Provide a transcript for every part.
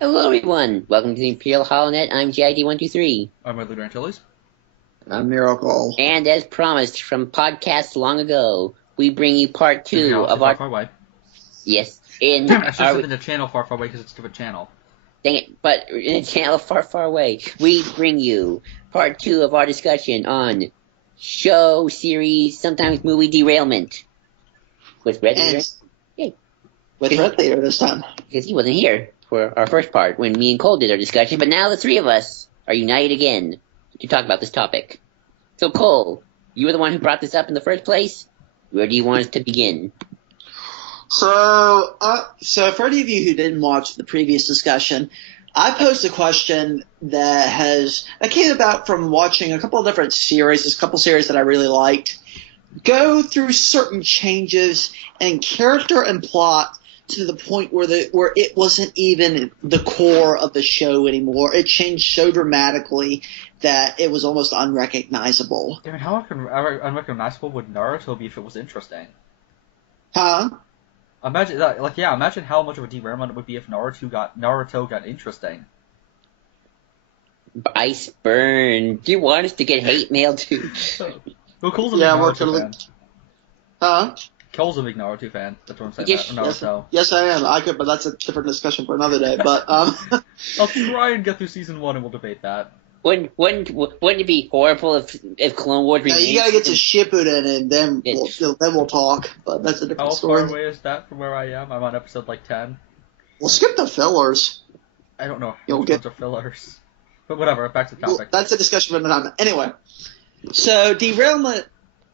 Hello, everyone. Welcome to the Imperial HoloNet. I'm GID123. I'm my leader Antilles. I'm Miracle. And as promised from podcasts long ago, we bring you part two of our... Far Away. Yes. I should have said in the channel Far Away because it's a different channel. Dang it, but in a channel far away, we bring you part two of our discussion on show, series, sometimes movie derailment. With Red Leader. Yay. With Red Leader this time. Because he wasn't here for our first part when me and Cole did our discussion, but now the three of us are united again to talk about this topic. So Cole, you were the one who brought this up in the first place. Where do you want us to begin? So for any of you who didn't watch the previous discussion, I posed a question that came about from watching a couple of different series, a couple series that I really liked, go through certain changes in character and plot to the point where it wasn't even the core of the show anymore. It changed so dramatically that it was almost unrecognizable. I mean, how unrecognizable would Naruto be if it was interesting? Huh? Imagine that. Imagine how much of a derailment it would be if Naruto got interesting. Ice burn. Do you want us to get hate mail too? Well, Cole's a big Naruto fan. Huh? Cole's a big Naruto fan. That's what I'm saying. Yes, Naruto. Yes, I am. I could, but that's a different discussion for another day. But I'll try and get through season 1 and we'll debate that. Wouldn't it be horrible if Clone Wars remains? You gotta get to Shippuden and then we'll talk. But that's a different story. How far away is that from where I am? I'm on episode like 10. We'll skip the fillers. I don't know. You'll get the fillers. But whatever. Back to the topic. Well, that's a discussion for another time. Anyway, so derailment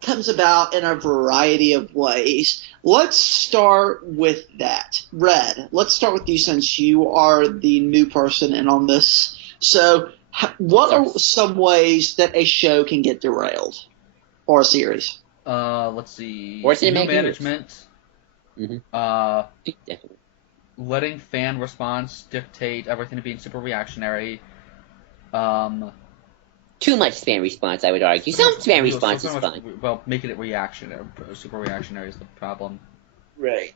comes about in a variety of ways. Let's start with that. Red, let's start with you since you are the new person in on this. So what are some ways that a show can get derailed? Or a series? Let's see. Or new management. Definitely. Letting fan response dictate everything to being super reactionary. Too much fan response, I would argue. Some fan response is fine. Well, making it reactionary, super reactionary is the problem. Right.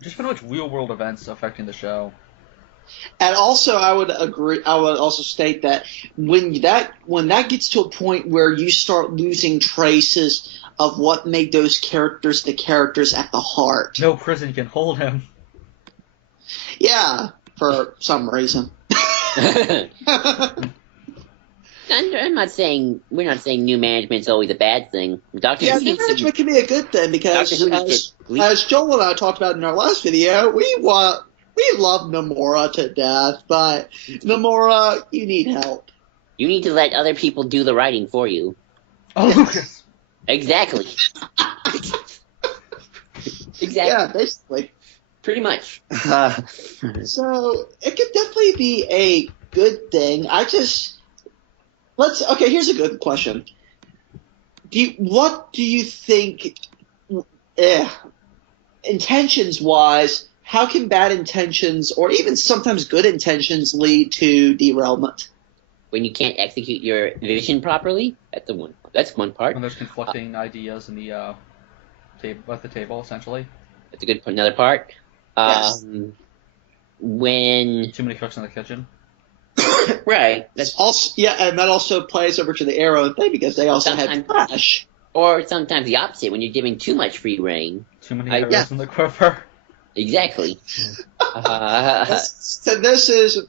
Just pretty much real world events affecting the show. And also, I would also state that when that gets to a point where you start losing traces of what made those characters the characters at the heart. No prison can hold him. Yeah, for some reason. I'm not saying we're not saying new management's always a bad thing. New management can be a good thing because as Joel and I talked about in our last video, we love Nomura to death, but Nomura, you need help. You need to let other people do the writing for you. Oh, Lucas. Exactly. Exactly. Yeah, basically. Pretty much. So it could definitely be a good thing. Here's a good question. What do you think, intentions-wise, how can bad intentions, or even sometimes good intentions, lead to derailment? When you can't execute your vision properly, that's one part. When there's conflicting ideas in the at the table, essentially. That's another part. Yes. When too many cooks in the kitchen. Right. That's also, and that also plays over to the Arrow thing because they also have Flash. Or sometimes the opposite, when you're giving too much free reign. Too many arrows in the quiver. Exactly. So this is,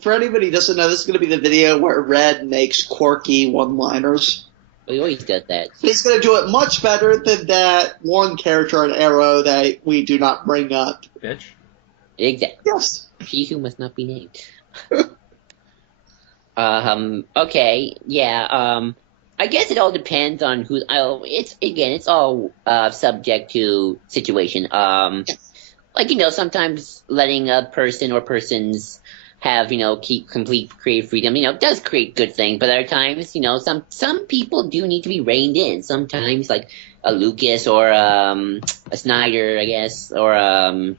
for anybody who doesn't know, this is going to be the video where Red makes quirky one-liners. He always does that. He's going to do it much better than that one character in Arrow that we do not bring up. Bitch. Exactly. Yes. She who must not be named. Okay, yeah, I guess it all depends on who. It's all subject to situation. Sometimes letting a person or persons have keep complete creative freedom, does create good things. But other times, some people do need to be reined in. Sometimes, like a Lucas or a Snyder, I guess, or I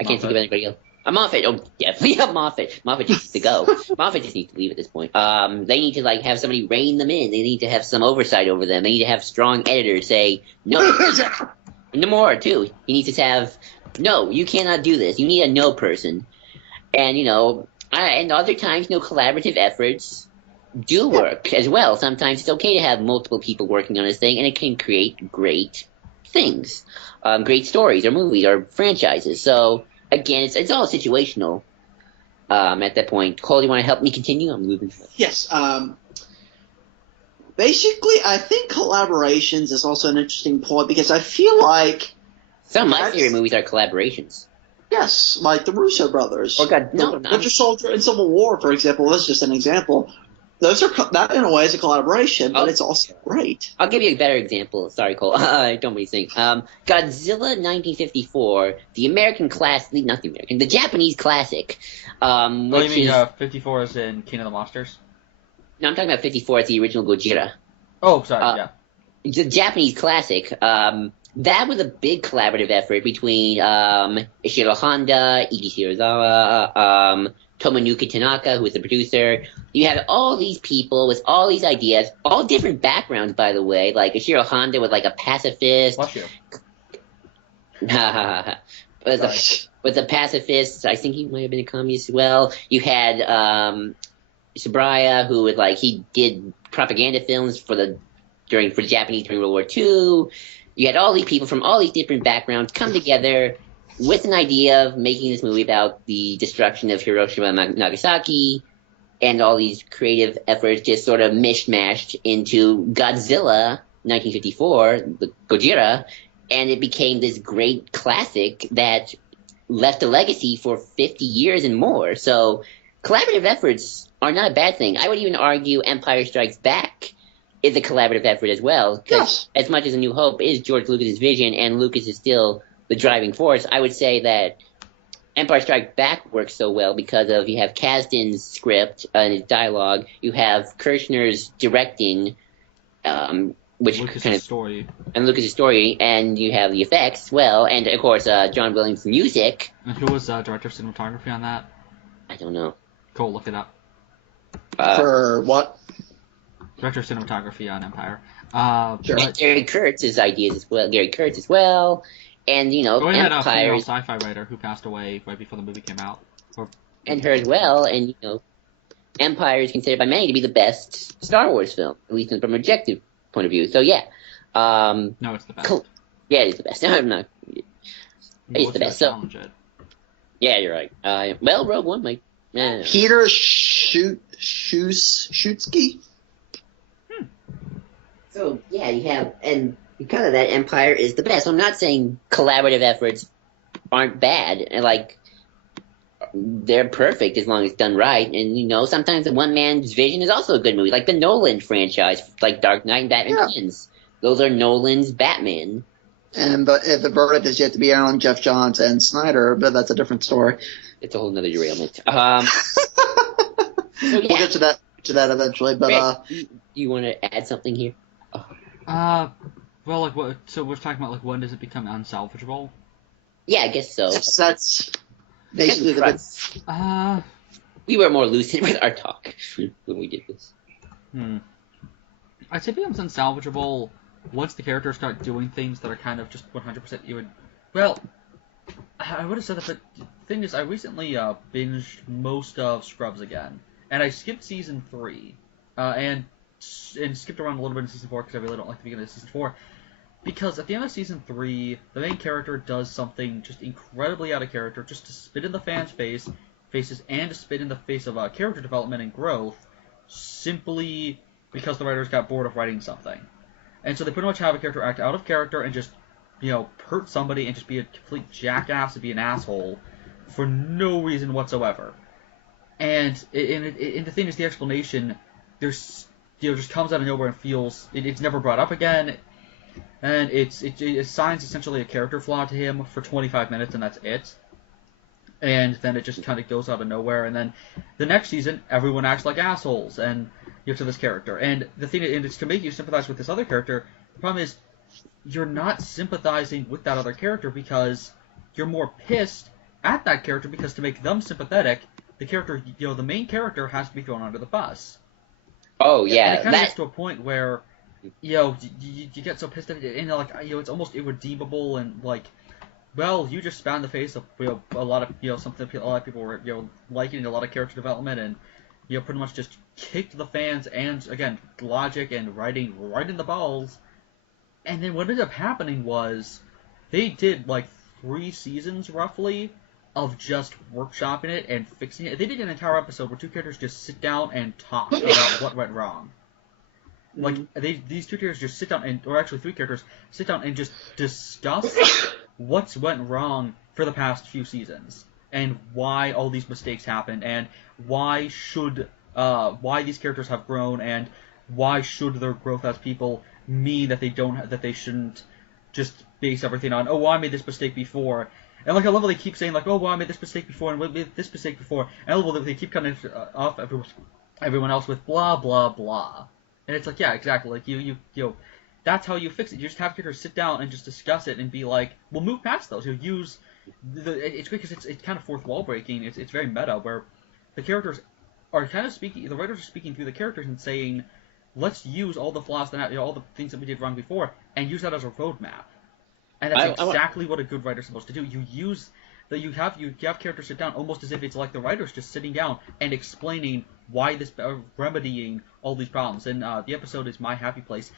can't think of anybody else. A Moffat, definitely a Moffat. Moffat just needs to go. Moffat just needs to leave at this point. They need to have somebody rein them in. They need to have some oversight over them. They need to have strong editors say no. Nomura too. He needs to have no, you cannot do this. You need a no person. And, and other times, collaborative efforts do work as well. Sometimes it's okay to have multiple people working on this thing, and it can create great things, great stories or movies or franchises. So, again, it's all situational at that point. Cole, you want to help me continue? I'm moving. Yes. Basically, I think collaborations is also an interesting point because I feel like some of my favorite movies are collaborations. Yes, like the Russo brothers. Oh God, no, Winter Soldier and Civil War, for example, that's just an example. Those are that in a way is a collaboration, but it's also great. I'll give you a better example. Sorry, Cole. I don't really think. Godzilla 1954, the American classic, not the American, the Japanese classic. Which you mean 54 is in King of the Monsters? No, I'm talking about 54 as the original Gojira. Oh, sorry, yeah. The Japanese classic. That was a big collaborative effort between Ishiro Honda, Iki Shirazawa, Tomonuki Tanaka, who was the producer. You had all these people with all these ideas, all different backgrounds, by the way. Like Ishiro Honda was like a pacifist. Bless you. was a pacifist. I think he might have been a communist as well. You had Sabraya, who would he did propaganda films for the Japanese during World War II. You had all these people from all these different backgrounds come together with an idea of making this movie about the destruction of Hiroshima and Nagasaki, and all these creative efforts just sort of mishmashed into Godzilla 1954, the Gojira, and it became this great classic that left a legacy for 50 years and more. So collaborative efforts are not a bad thing. I would even argue Empire Strikes Back is a collaborative effort as well. Because as much as A New Hope is George Lucas's vision, and Lucas is still the driving force, I would say that Empire Strikes Back works so well because of you have Kasdan's script and his dialogue, you have Kirshner's directing, which Lucas's story, and you have the effects as well, and of course John Williams' music. And who was director of cinematography on that? I don't know. Cool, look it up. For what? Director of cinematography on Empire. Sure. And Gary Kurtz's ideas as well. And Going had a female Empire's sci-fi writer who passed away right before the movie came out. and her as well. And Empire is considered by many to be the best Star Wars film, at least from an objective point of view. So yeah, no, it's the best. Cool. Yeah, it's the best. I'm not. It's the best. So yeah, you're right. Well, Rogue One might. Peter Schutsky. So yeah, you have, and because of that, Empire is the best. I'm not saying collaborative efforts aren't bad, and they're perfect as long as done right. And sometimes one man's vision is also a good movie, like the Nolan franchise, like Dark Knight and Batman Begins. Those are Nolan's Batman. And the verdict is yet to be out on Jeff Johns and Snyder, but that's a different story. It's a whole nother derailment. So, we'll get to that eventually. But you want to add something here? Well, what? So we're talking about when does it become unsalvageable? Yeah, I guess so. That's basically the bit. We were more lucid with our talk when we did this. I'd say it becomes unsalvageable once the characters start doing things that are kind of just 100% Well, I would have said that, but the thing is, I recently binged most of Scrubs again, and I skipped season 3, and skipped around a little bit in season 4 because I really don't like the beginning of season 4. Because at the end of season 3, the main character does something just incredibly out of character, just to spit in the fans' faces, and to spit in the face of character development and growth, simply because the writers got bored of writing something. And so they pretty much have a character act out of character and just, hurt somebody and just be a complete jackass and be an asshole for no reason whatsoever. And the thing is, the explanation, just comes out of nowhere and feels it's never brought up again, and it assigns essentially a character flaw to him for 25 minutes, and that's it. And then it just kind of goes out of nowhere, and then the next season everyone acts like assholes and to this character. And the thing, and it's to make you sympathize with this other character. The problem is you're not sympathizing with that other character because you're more pissed at that character, because to make them sympathetic, the character, the main character has to be thrown under the bus. Oh yeah, and it kind of gets to a point where, you get so pissed at it, and it's almost irredeemable, and well, you just spat in the face of a lot of something a lot of people were liking, a lot of character development, and pretty much just kicked the fans and again logic and writing right in the balls. And then what ended up happening was they did like 3 seasons roughly of just workshopping it and fixing it. They did an entire episode where 2 characters just sit down and talk about what went wrong. Like these 2 characters just sit down or actually 3 characters sit down and just discuss what's went wrong for the past few seasons and why all these mistakes happened and why these characters have grown and why should their growth as people mean that they shouldn't just base everything on, oh, well, I made this mistake before. And like I love how they keep saying like, oh, well, I made this mistake before and we made this mistake before. And I love how they keep cutting off everyone else with blah blah blah. And it's like, yeah, exactly. Like you that's how you fix it. You just have characters sit down and just discuss it and be like, we'll move past those. You'll use it's because it's kind of fourth wall breaking. It's very meta where the characters are kind of speaking. The writers are speaking through the characters and saying, let's use all the flaws that all the things that we did wrong before and use that as a roadmap. And that's exactly what a good writer's supposed to do. You have characters sit down almost as if it's like the writers just sitting down and explaining why remedying all these problems. And the episode is My Happy Place.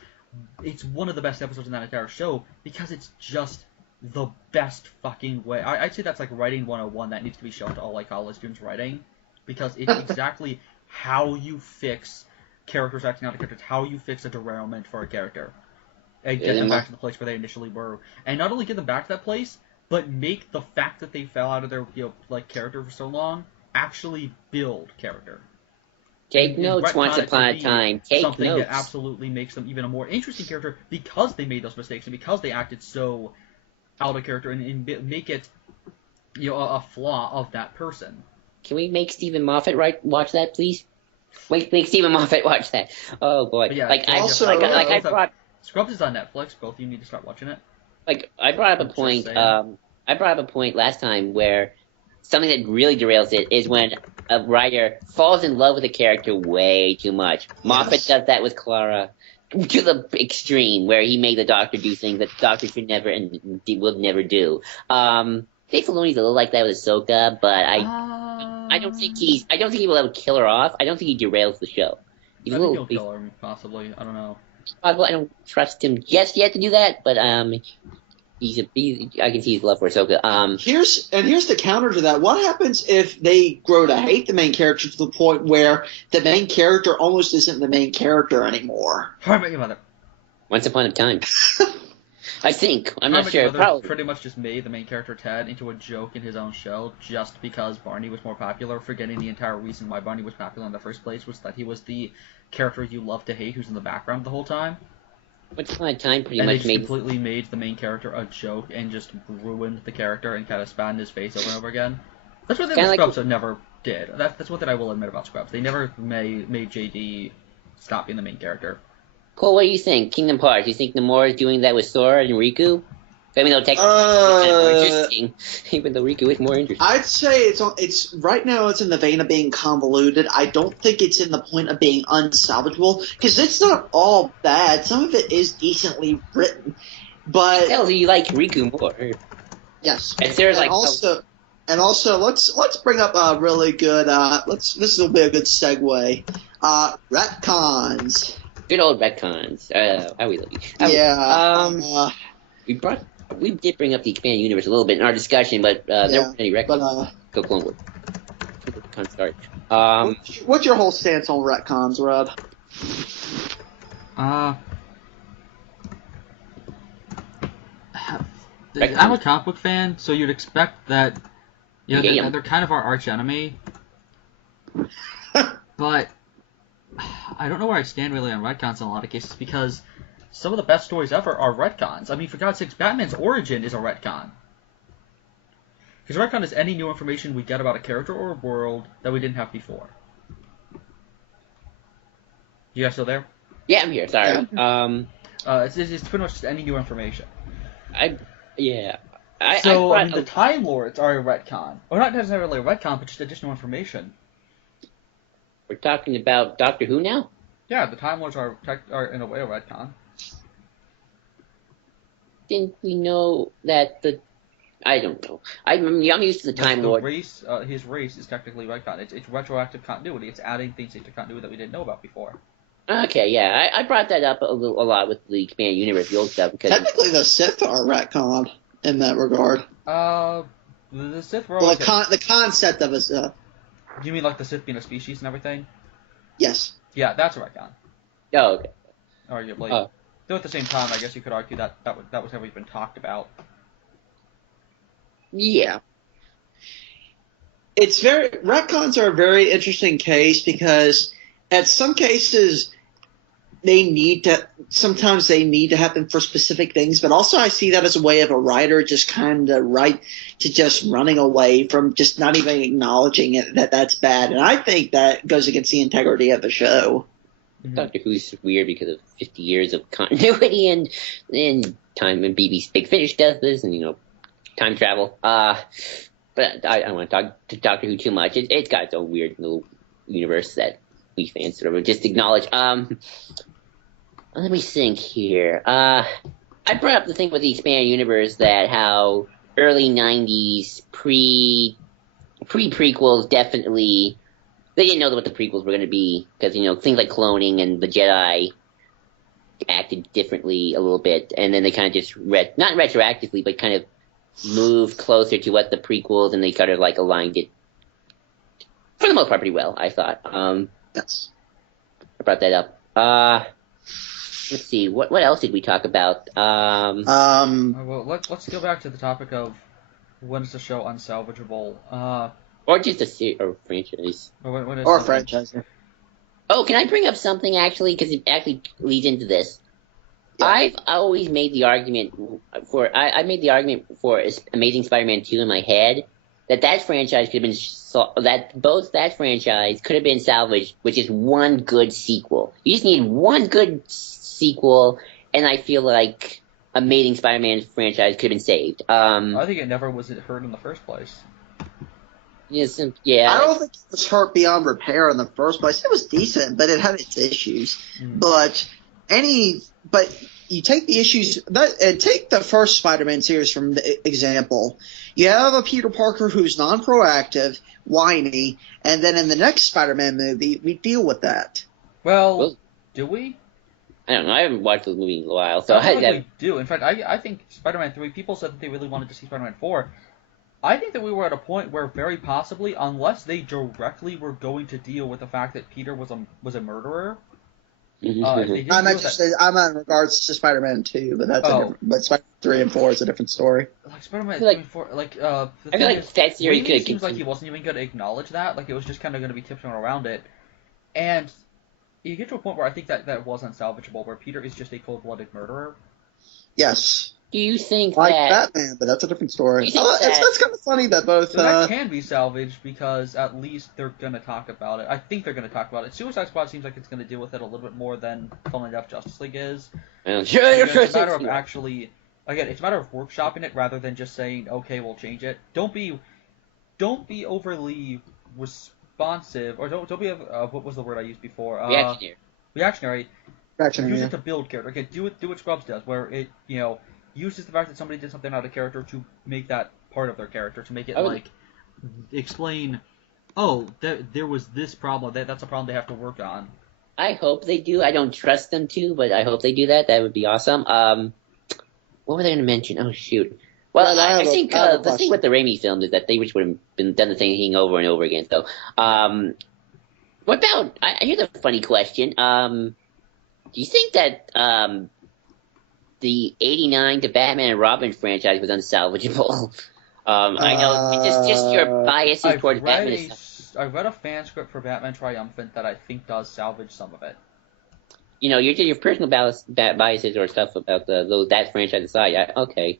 It's one of the best episodes in that entire show because it's just the best fucking way. I'd say that's like writing 101 that needs to be shown to all like college students writing because it's exactly how you fix characters acting out of characters, how you fix a derailment for a character and get them back to the place where they initially were. And not only get them back to that place, but make the fact that they fell out of their character for so long actually build character. Take notes once upon a time. Take something notes. That absolutely makes them even a more interesting character because they made those mistakes and because they acted so out of character and make it a flaw of that person. Can we make Stephen Moffat watch that, please? Make Stephen Moffat watch that. Oh boy! Yeah, I brought Scrubs is on Netflix. Both of you need to start watching it. Like I brought up a point. I brought up a point last time where something that really derails it is when a writer falls in love with a character way too much. Moffat does that with Clara to the extreme, where he made the Doctor do things that the Doctor should never and will never do. Dave Filoni's a little like that with Ahsoka, but I don't think he will ever kill her off. I don't think he derails the show. I think he'll kill her, possibly. I don't know. I don't trust him just yet to do that, but I can see his love for Ahsoka. Here's the counter to that. What happens if they grow to hate the main character to the point where the main character almost isn't the main character anymore? How about your mother? Once upon a time. I think. I'm not sure. Probably. Pretty much just made the main character Ted into a joke in his own show just because Barney was more popular, forgetting the entire reason why Barney was popular in the first place was that he was the character you love to hate who's in the background the whole time. Once upon a time pretty and much they completely made the main character a joke and just ruined the character and kind of spat in his face over and over again. That's what the Scrubs never did. That's one thing I will admit about Scrubs. They never made JD stop being the main character. Cole, what do you think? Kingdom Hearts. You think Nomura is doing that with Sora and Riku? Even though technically it's kind of more interesting, even though Riku is more interesting. I'd say it's right now. It's in the vein of being convoluted. I don't think it's in the point of being unsalvageable because it's not all bad. Some of it is decently written, but Hell, you like Riku more? Yes, and also let's bring up a really good. This will be a good segue. Retcons. Good old retcons. How we looking? We did bring up the expanded universe a little bit in our discussion, but there weren't any retcons. Go Clone Wars. Retcon start. What's your whole stance on retcons, Rob? I'm a comic book fan, so you'd expect that they're kind of our arch enemy. But I don't know where I stand really on retcons in a lot of cases because some of the best stories ever are retcons. I mean, for God's sakes, Batman's origin is a retcon. Because retcon is any new information we get about a character or a world that we didn't have before. You guys still there? Yeah, I'm here. Sorry. It's pretty much just any new information. The Time Lords are a retcon. Or not necessarily a retcon, but just additional information. We're talking about Doctor Who now? Yeah, the Time Lords are in a way a retcon. Didn't we know that I don't know. I'm used to the Time Lord. His race is technically retcon. It's retroactive continuity. It's adding things into continuity that we didn't know about before. Okay, yeah, I brought that up a lot with the expanded universe, the old stuff, because Technically, the Sith are retcon in that regard. The Sith were Well, always... the concept of a Sith. You mean like the Sith being a species and everything? Yes. Yeah, that's a retcon. oh, okay. Arguably. Though at the same time, I guess you could argue that was never even talked about. Yeah. Retcons are a very interesting case because at some cases sometimes they need to happen for specific things, but also I see that as a way of a writer just kind of just running away from just not even acknowledging it, that's bad. And I think that goes against the integrity of the show. Doctor Who's weird because of 50 years of continuity and time and BB's Big Finish does this and, time travel. But I don't want to talk to Doctor Who too much. It's got its own weird little universe that we fans sort of just acknowledge. Let me think here. I brought up the thing with the expanded universe that how early 90s pre-prequels definitely... They didn't know what the prequels were going to be because, things like cloning and the Jedi acted differently a little bit. And then they kind of just, not retroactively, but kind of moved closer to what the prequels, and they kind of aligned it for the most part pretty well, I thought. Yes. I brought that up. Let's see, what else did we talk about? Well, let's go back to the topic of when is the show unsalvageable? Or just a franchise. Or a franchise. Oh, can I bring up something actually? Because it actually leads into this. Yeah. I've always made the argument for Amazing Spider-Man 2 in my head that franchise could have been that franchise could have been salvaged with just one good sequel. You just need one good sequel, and I feel like Amazing Spider-Man franchise could have been saved. I think it never was heard in the first place. Yes, yeah. I don't think it was hurt beyond repair in the first place. It was decent, but it had its issues. But you take the issues and take the first Spider-Man series from the example. You have a Peter Parker who's non-proactive, whiny, and then in the next Spider-Man movie, we deal with that. Well, do we? I don't know. I haven't watched the movie in a while, so I think we do. In fact, I think Spider-Man 3. People said that they really wanted to see Spider-Man 4. I think that we were at a point where very possibly, unless they directly were going to deal with the fact that Peter was a murderer. I'm in regards to Spider-Man 2, but but Spider-Man 3 and 4 is a different story. Like Spider-Man 3 and 4, I feel like that theory could seems like he wasn't even going to acknowledge that. Like it was just kind of going to be tiptoeing around it, and you get to a point where I think that was unsalvageable, where Peter is just a cold-blooded murderer. Yes. Do you think like Batman, but that's a different story. It's kind of funny that both... that can be salvaged because at least they're going to talk about it. I think they're going to talk about it. Suicide Squad seems like it's going to deal with it a little bit more than Funnily Enough Justice League is. It's a matter of actually... Again, it's a matter of workshopping it rather than just saying, okay, we'll change it. Don't be overly responsive, or don't be... what was the word I used before? Reactionary. Use it to build character. Okay, do what Scrubs does, where it, uses the fact that somebody did something out of character to make that part of their character, to make it explain, there was this problem, that's a problem they have to work on. I hope they do. I don't trust them to, but I hope they do that. That would be awesome. What were they going to mention? Oh, shoot. Well, I think the thing with the Raimi films is that they would have been done the same thing over and over again. So, what about, here's a funny question. Do you think that the 89 to Batman and Robin franchise was unsalvageable? I know just your biases towards Batman. I read a fan script for Batman Triumphant that I think does salvage some of it. Your personal biases or stuff about that franchise aside. Okay.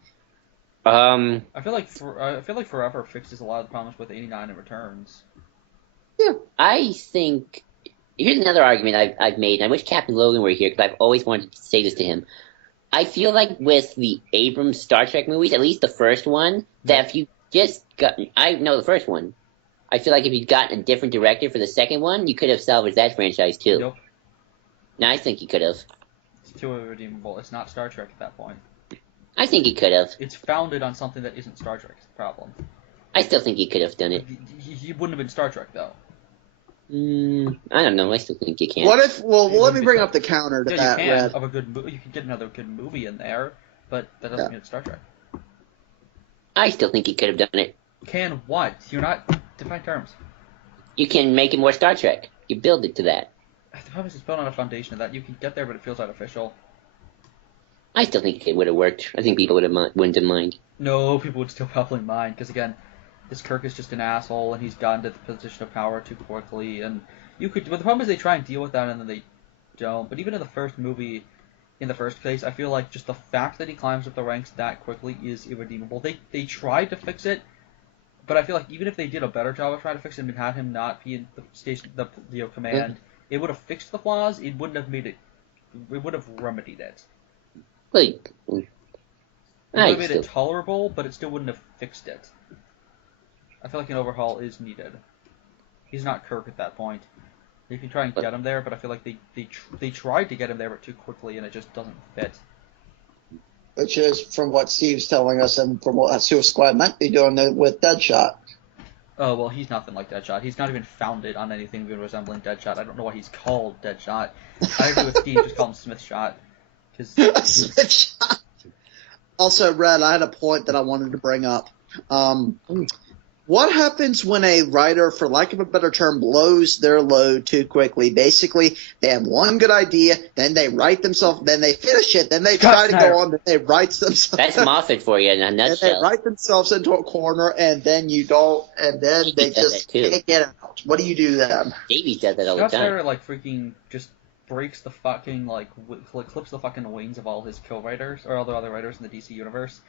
I feel like Forever fixes a lot of the problems with 89 and Returns. Yeah, I think. Here's another argument I've made, and I wish Captain Logan were here because I've always wanted to say this to him. I feel like with the Abrams Star Trek movies, at least the first one, that if you just I know the first one. I feel like if you'd gotten a different director for the second one, you could have salvaged that franchise too. Nope. No, I think you could have. It's too irredeemable. It's not Star Trek at that point. I think he could have. It's founded on something that isn't Star Trek. It's the problem. I still think he could have done it. He wouldn't have been Star Trek though. I don't know. I still think you can. What if? Well, let me bring up the counter to Yeah, that, you can. Red. Of a good movie, you can get another good movie in there, but that doesn't mean it's Star Trek. I still think he could have done it. Can what? You're not define terms. You can make it more Star Trek. You build it to that. The problem is it's built on a foundation of that. You can get there, but it feels artificial. I still think it would have worked. I think people wouldn't have mind. No, people would still probably mind, because again, this Kirk is just an asshole, and he's gotten to the position of power too quickly, and you could. But the problem is they try and deal with that, and then they don't. But even in the first movie, in the first place, I feel like just the fact that he climbs up the ranks that quickly is irredeemable. They tried to fix it, but I feel like even if they did a better job of trying to fix it and had him not be in the station, the command, it would have fixed the flaws. It wouldn't have made it. It would have remedied it. Like, It would have made it tolerable, but it still wouldn't have fixed it. I feel like an overhaul is needed. He's not Kirk at that point. You can try and get him there, but I feel like they tried to get him there, but too quickly, and it just doesn't fit. Which is from what Steve's telling us, and from what Suicide Squad might be doing with Deadshot. Oh, well, he's nothing like Deadshot. He's not even founded on anything even resembling Deadshot. I don't know why he's called Deadshot. I agree with Steve, just call him Smith Shot. Smith Shot. Also, Red, I had a point that I wanted to bring up. What happens when a writer, for lack of a better term, blows their load too quickly? Basically, they have one good idea, then they write themselves, then they finish it, then they try to go on, then they write themselves. That's Moffat for you in a nutshell. And they write themselves into a corner, and then you don't, and then they just can't get out. What do you do then? Davey said that all the Scott time. Snyder, like, freaking just breaks the fucking, like clips the fucking wings of all his co-writers, or all the other writers in the DC universe.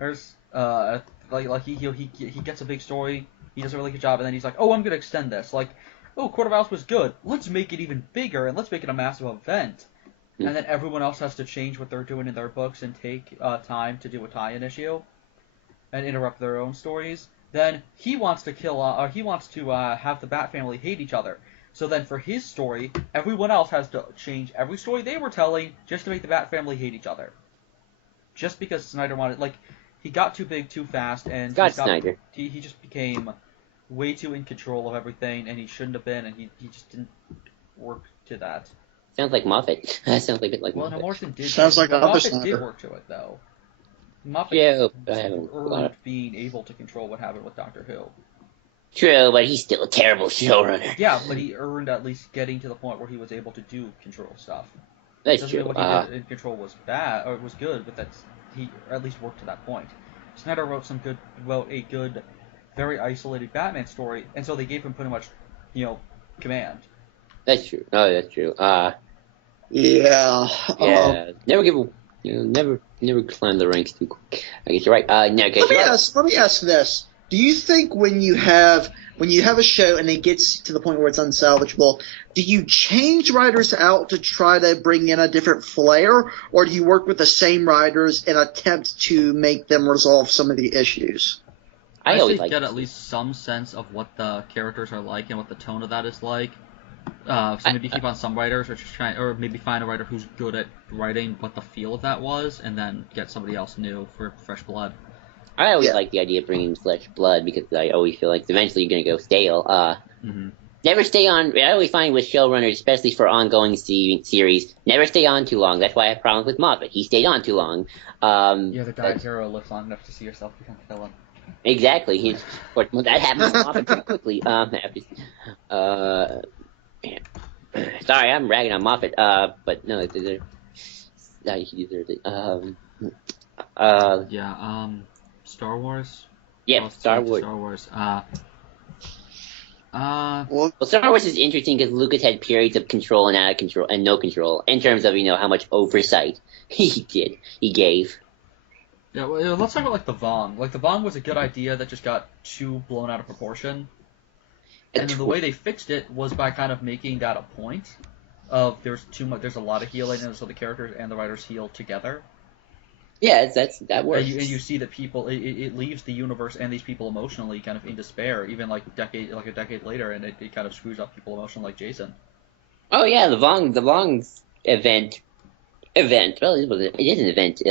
There's, he gets a big story, he does a really good job, and then he's like, oh, I'm gonna extend this. Like, oh, Court of Owls was good. Let's make it even bigger, and let's make it a massive event. And then everyone else has to change what they're doing in their books and take time to do a tie-in issue, and interrupt their own stories. Then he wants to have the Bat family hate each other. So then for his story, everyone else has to change every story they were telling just to make the Bat family hate each other. Just because Snyder wanted, like, he got too big too fast, and Snyder. He just became way too in control of everything, and he shouldn't have been, and he just didn't work to that. Sounds like Moffat. That sounds a bit like Well, Moffat. no, Morrison did. Sounds like Moffat did work to it, though. Moffat earned being able to control what happened with Doctor Who. True, but he's still a terrible showrunner. Yeah, but he earned at least getting to the point where he was able to do control stuff. That's true. What he did in Control was bad, or was good, but he at least worked to that point. Snyder wrote a good, very isolated Batman story, and so they gave him pretty much, command. That's true. Oh, that's true. Yeah. Never climb the ranks too quick. I guess you're right. Let me ask this: do you think when you have a show and it gets to the point where it's unsalvageable, do you change writers out to try to bring in a different flair, or do you work with the same writers and attempt to make them resolve some of the issues? I always get at least some sense of what the characters are like and what the tone of that is like. So maybe keep on some writers, or maybe find a writer who's good at writing what the feel of that was, and then get somebody else new for fresh blood. I always like the idea of bringing fresh blood, because I always feel like eventually you're going to go stale. Never stay on. I always find with showrunners, especially for ongoing series, never stay on too long. That's why I have problems with Moffat. He stayed on too long. You're the guy hero lives long enough to see yourself become a villain. Exactly. That happens to Moffat pretty quickly. Sorry, I'm ragging on Moffat. But no, he deserves it. Star Wars. Yeah, Star Wars. Well, Star Wars is interesting because Lucas had periods of control and out of control and no control in terms of how much oversight he gave. Yeah, well, let's talk about the Vong. The Vong was a good idea that just got too blown out of proportion. And then the way they fixed it was by kind of making that a point of there's a lot of healing, and so the characters and the writers heal together. Yeah, that works. And you see that people, it leaves the universe and these people emotionally kind of in despair, even a decade later, and it kind of screws up people emotionally, like Jason. Oh yeah, the Vong event. Well, it is an event.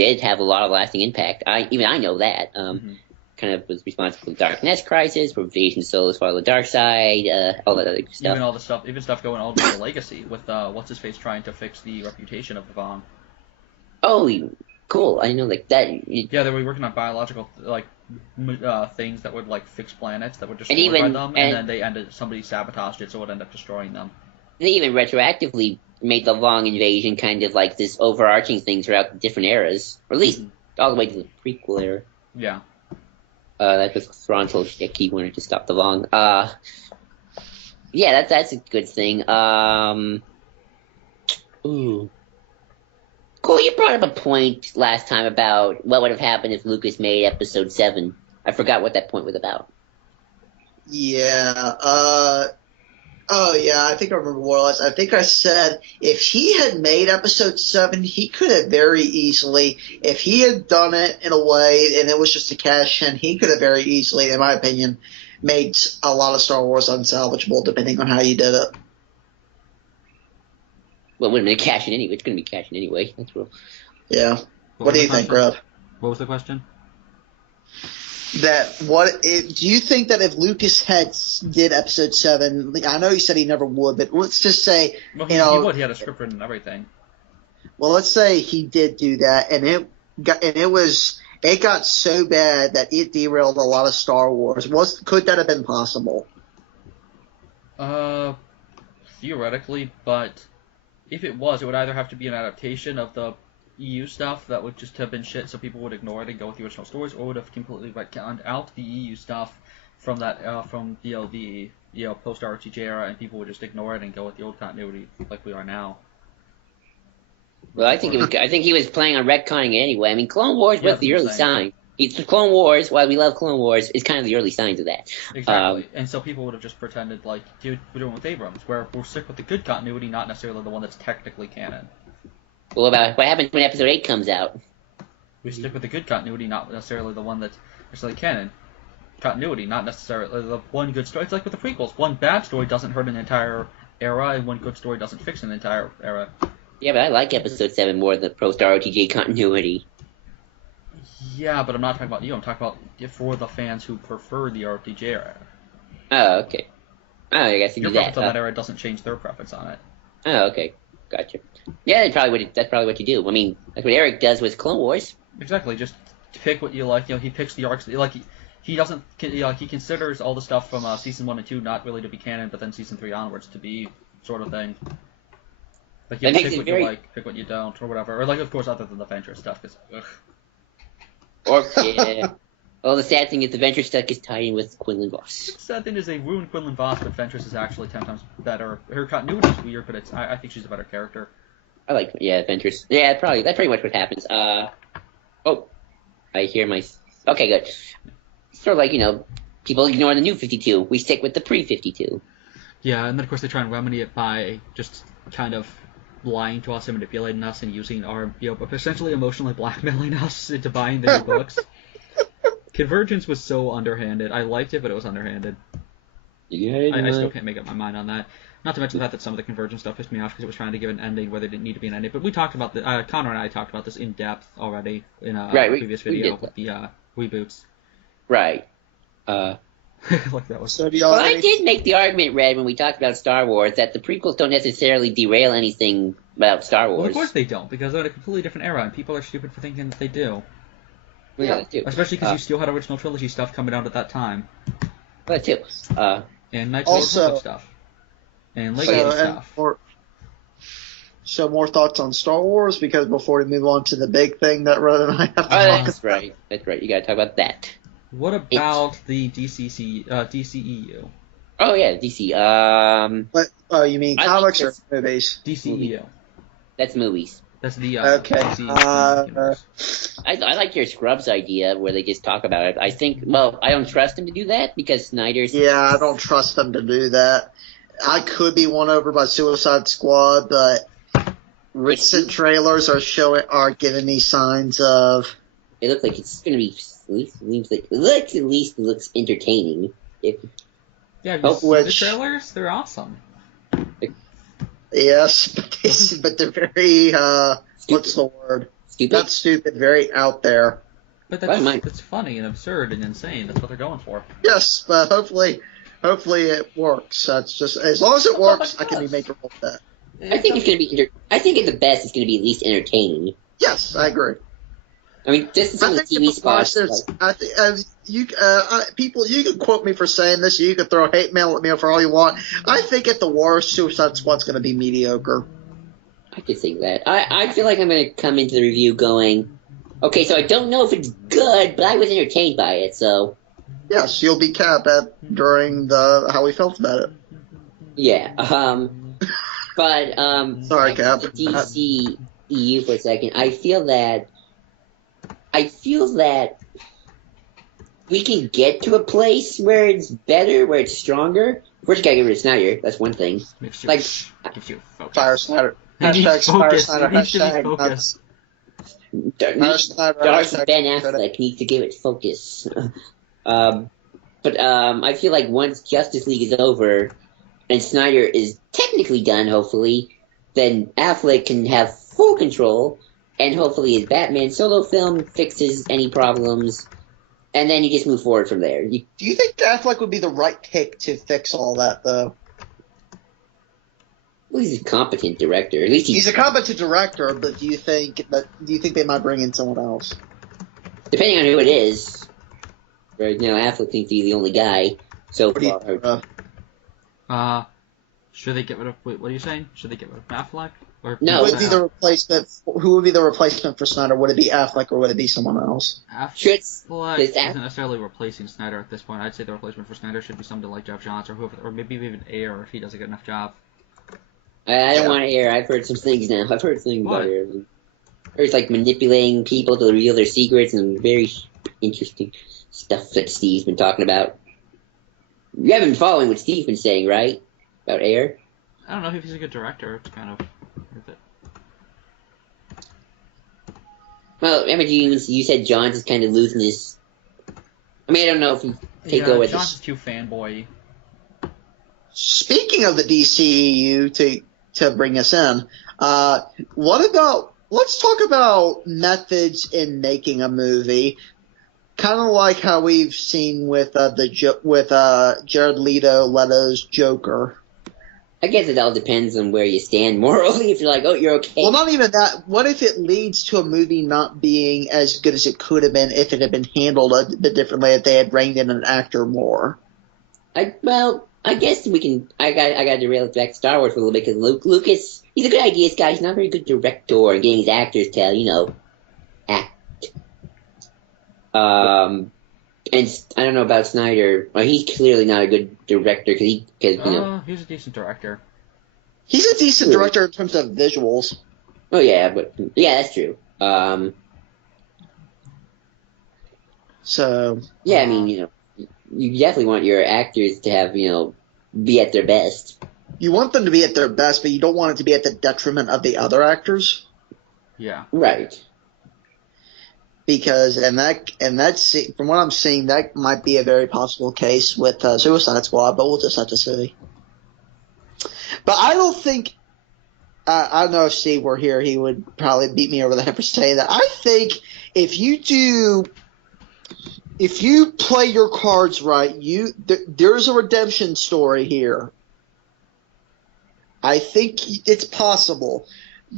did have a lot of lasting impact. I know that. Kind of was responsible for the Dark Nest Crisis, for Invasion Solos Follow the Dark Side, all that other stuff. Even all the stuff, stuff going all the way to Legacy with what's his face trying to fix the reputation of the Vong. Oh, cool! I know that. Yeah, they were working on biological things that would fix planets that would destroy by them, and then somebody sabotaged it, so it would end up destroying them. They even retroactively made the Vong invasion kind of like this overarching thing throughout the different eras, or at least all the way to the prequel era. Yeah. That was Thrawn told he wanted to stop the Vong. Yeah, that's a good thing. Ooh. Cool, you brought up a point last time about what would have happened if Lucas made Episode 7. I forgot what that point was about. Yeah, I think I remember what it was. I think I said if he had made Episode 7, he could have very easily, if he had done it in a way and it was just a cash in, he could have very easily, in my opinion, made a lot of Star Wars unsalvageable depending on how you did it. Well, it wouldn't have been cash in anyway. It's going to be cash in anyway. That's real. Yeah. What do you think, Rob? What was the question? Do you think that if Lucas did Episode 7, I know he said he never would, but let's just say, he would. He had a script written and everything. Well, let's say he did do that, and it got so bad that it derailed a lot of Star Wars. Could that have been possible? Theoretically, but if it was, it would either have to be an adaptation of the EU stuff that would just have been shit, so people would ignore it and go with the original stories, or would have completely retconned out the EU stuff from that from the post RTJ era, and people would just ignore it and go with the old continuity like we are now. Well, I think he was planning on retconning it anyway. I mean, Clone Wars was the early sign. It's Clone Wars. While we love Clone Wars, is kind of the early signs of that. Exactly, and so people would have just pretended like, dude, we're doing with Abrams, where we're sick with the good continuity, not necessarily the one that's technically canon. Well, about what happens when Episode 8 comes out? We stick with the good continuity, not necessarily the one that's necessarily canon. Continuity, not necessarily the one good story. It's like with the prequels. One bad story doesn't hurt an entire era, and one good story doesn't fix an entire era. Yeah, but I like Episode 7 more than the post-Star RTJ continuity. Yeah, but I'm not talking about you. I'm talking about for the fans who prefer the RTJ era. Oh, okay. Oh, I guess you Your do that. preference on that era doesn't change their preference on it. Oh, okay. Gotcha. Yeah, that's probably what you do. I mean, that's what Eric does with Clone Wars. Exactly. Just pick what you like. He picks the arcs. He doesn't. He considers all the stuff from season 1 and 2 not really to be canon, but then season 3 onwards to be sort of thing. Like you pick what you like, pick what you don't, or whatever. Or of course, other than the Venture stuff, because yeah. Well, the sad thing is the Venture stuff is tied in with Quinlan Voss. The sad thing is they ruined Quinlan Voss, but Ventress is actually 10 times better. Her continuity is weird, but I think she's a better character. I like, Ventress. Yeah, that's pretty much what happens. Oh, I hear okay, good. Sort of people ignore the new 52. We stick with the pre-52. Yeah, and then of course they try and remedy it by just kind of lying to us and manipulating us and using our, essentially emotionally blackmailing us into buying their books. Convergence was so underhanded. I liked it, but it was underhanded. Yeah, I still can't make up my mind on that. Not to mention the fact that some of the Convergence stuff pissed me off because it was trying to give an ending where there didn't need to be an ending. But we talked about Connor and I talked about this in depth already in a previous video with the reboots. Right. Like that was. Well, I did make the argument, Red, when we talked about Star Wars, that the prequels don't necessarily derail anything about Star Wars. Well, of course they don't, because they're in a completely different era, and people are stupid for thinking that they do. Well, yeah, that too. Especially because you still had original trilogy stuff coming out at that time. That too. And Knights of the Republic stuff. And Legacy stuff. So more thoughts on Star Wars, because before we move on to the big thing that Red and I have to talk about. That's right. That's right. You gotta talk about that. What about the DCEU? Oh yeah, DC. What? You mean comics or movies? DCEU. That's movies. That's the okay. I like your Scrubs idea where they just talk about it. I think. Well, I don't trust them to do that because Snyder's. Yeah, I don't trust them to do that. I could be won over by Suicide Squad, but recent trailers are giving me signs of. It looks like it's going to be. At least it looks entertaining. Yeah, you see the trailers? They're awesome. Yes, but they're very, what's the word? Stupid? Not stupid, very out there. But Why am I- that's funny and absurd and insane. That's what they're going for. Yes, but hopefully it works. That's just as long as it works, I can be made to roll with that. I think it's going to be. I think at the best, it's going to be at least entertaining. Yes, I agree. I mean, just some of the TV spots. I think people, you can quote me for saying this. You can throw hate mail at me for all you want. I think at the worst, Suicide Squad's going to be mediocre. I could think that. I feel like I'm going to come into the review going, okay, so I don't know if it's good, but I was entertained by it, so. Yes, you'll be capped at during how we felt about it. Yeah. But Sorry, Cap. DC EU for a second. I feel that we can get to a place where it's better, where it's stronger. First, gotta get rid of Snyder. That's one thing. Gives you focus. Fire Snyder. It needs Hashtag Fire focus. Snyder. It needs to be Hashtag focused. Darcy Ben Affleck needs to give it focus. But I feel like once Justice League is over and Snyder is technically done, hopefully, then Affleck can have full control, and hopefully his Batman solo film fixes any problems, and then you just move forward from there. Do you think Affleck would be the right pick to fix all that, though? Well, he's a competent director. At least He's a competent director, but do you think they might bring in someone else? depending on who it is. Right now, Affleck seems to be the only guy so What do you far. think, Should they get rid of? Wait, what are you saying? Should they get rid of Affleck? Or No. Who would be the replacement? Who would be the replacement for Snyder? Would it be Affleck or would it be someone else? Should- Affleck does isn't necessarily replacing Snyder at this point. I'd say the replacement for Snyder should be somebody like Jeff Johns or whoever, or maybe even Ayer if he does a good enough job. I don't want to air. I've heard some things now. I've heard things What? about Air. There's like manipulating people to reveal their secrets and very interesting stuff that Steve's been talking about. You haven't been following what Steve's been saying, right? About Air? I don't know if he's a good director. It's kind of worth it. Well, remember you said Johns is kind of losing his. I mean, I don't know if he take over with Johns this. is too fanboy. Speaking of the DCEU, to bring us in, let's talk about methods in making a movie, kind of like how we've seen with Jared Leto's Joker. I guess it all depends on where you stand morally. If you're like, oh, you're okay. Well, not even that. What if it leads to a movie not being as good as it could have been if it had been handled a bit differently, if they had reined in an actor more? I guess we can. I got to derail it back to Star Wars for a little bit because Lucas, he's a good ideas guy. He's not a very good director and getting his actors to, act. And I don't know about Snyder. Well, he's clearly not a good director because He's a decent director. He's a decent director in terms of visuals. Oh yeah, but yeah, that's true. So Yeah, I mean, you definitely want your actors to have, be at their best. you want them to be at their best, but you don't want it to be at the detriment of the other actors. Yeah. Right. Because that's from what I'm seeing, that might be a very possible case with Suicide Squad, but we'll just have to see. But I don't think I don't know if Steve were here, he would probably beat me over the head for saying that. I think if you play your cards right, there's a redemption story here. I think it's possible,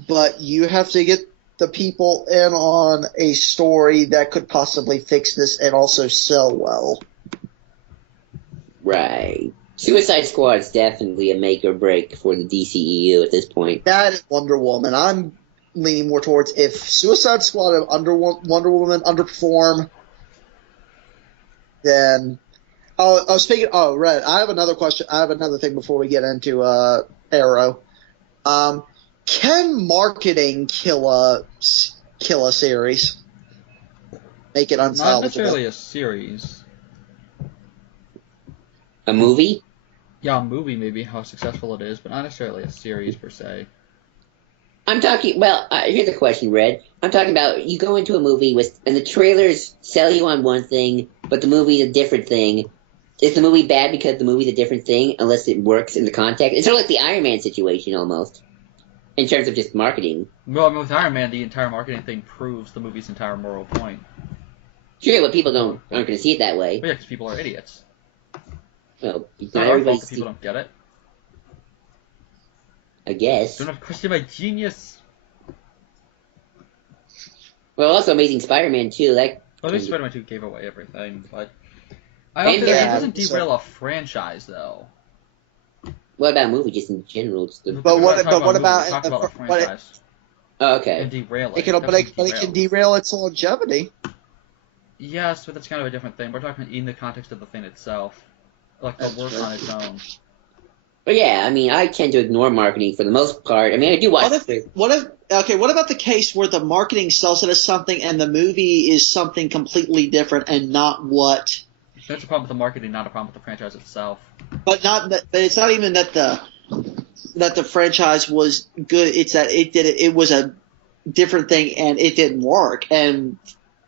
but you have to get the people in on a story that could possibly fix this and also sell well. Right. Suicide Squad's definitely a make or break for the DCEU at this point. That is Wonder Woman. I'm leaning more towards if Suicide Squad and Wonder Woman underperform, then Red, I have another question. I have another thing before we get into Arrow. Can marketing kill a series? Make it unsalvageable? Not necessarily a series. A movie? Yeah, a movie maybe how successful it is, but not necessarily a series per se. I'm talking, here's a question, Red. I'm talking about you go into a movie and the trailers sell you on one thing, but the movie's a different thing. Is the movie bad because the movie's a different thing unless it works in the context? It's sort of like the Iron Man situation almost. in terms of just marketing. Well, I mean, with Iron Man, the entire marketing thing proves the movie's entire moral point. Sure, but people aren't going to see it that way. But yeah, because people are idiots. Well, it's Not not our fault everybody. that people don't get it. I guess. Don't have to question my genius. Well, also Amazing Spider-Man too. Like, Well, at least Spider-Man 2 gave away everything, but I And don't think it yeah, doesn't so- derail a franchise, though. what about a movie just in general? Just the... But what- We're not but talking what a movie, about we're talking the- about a but it- franchise Oh, okay. and derail it. It can, but Definitely it can derail its longevity. Yes, but that's kind of a different thing. We're talking in the context of the thing itself, like the That's work true. on its own. But yeah, I mean, I tend to ignore marketing for the most part. I mean, I do watch. What about the case where the marketing sells it as something and the movie is something completely different and not what? That's a problem with the marketing, not a problem with the franchise itself. But not that. But it's not even that the franchise was good. It's that it was a different thing and it didn't work and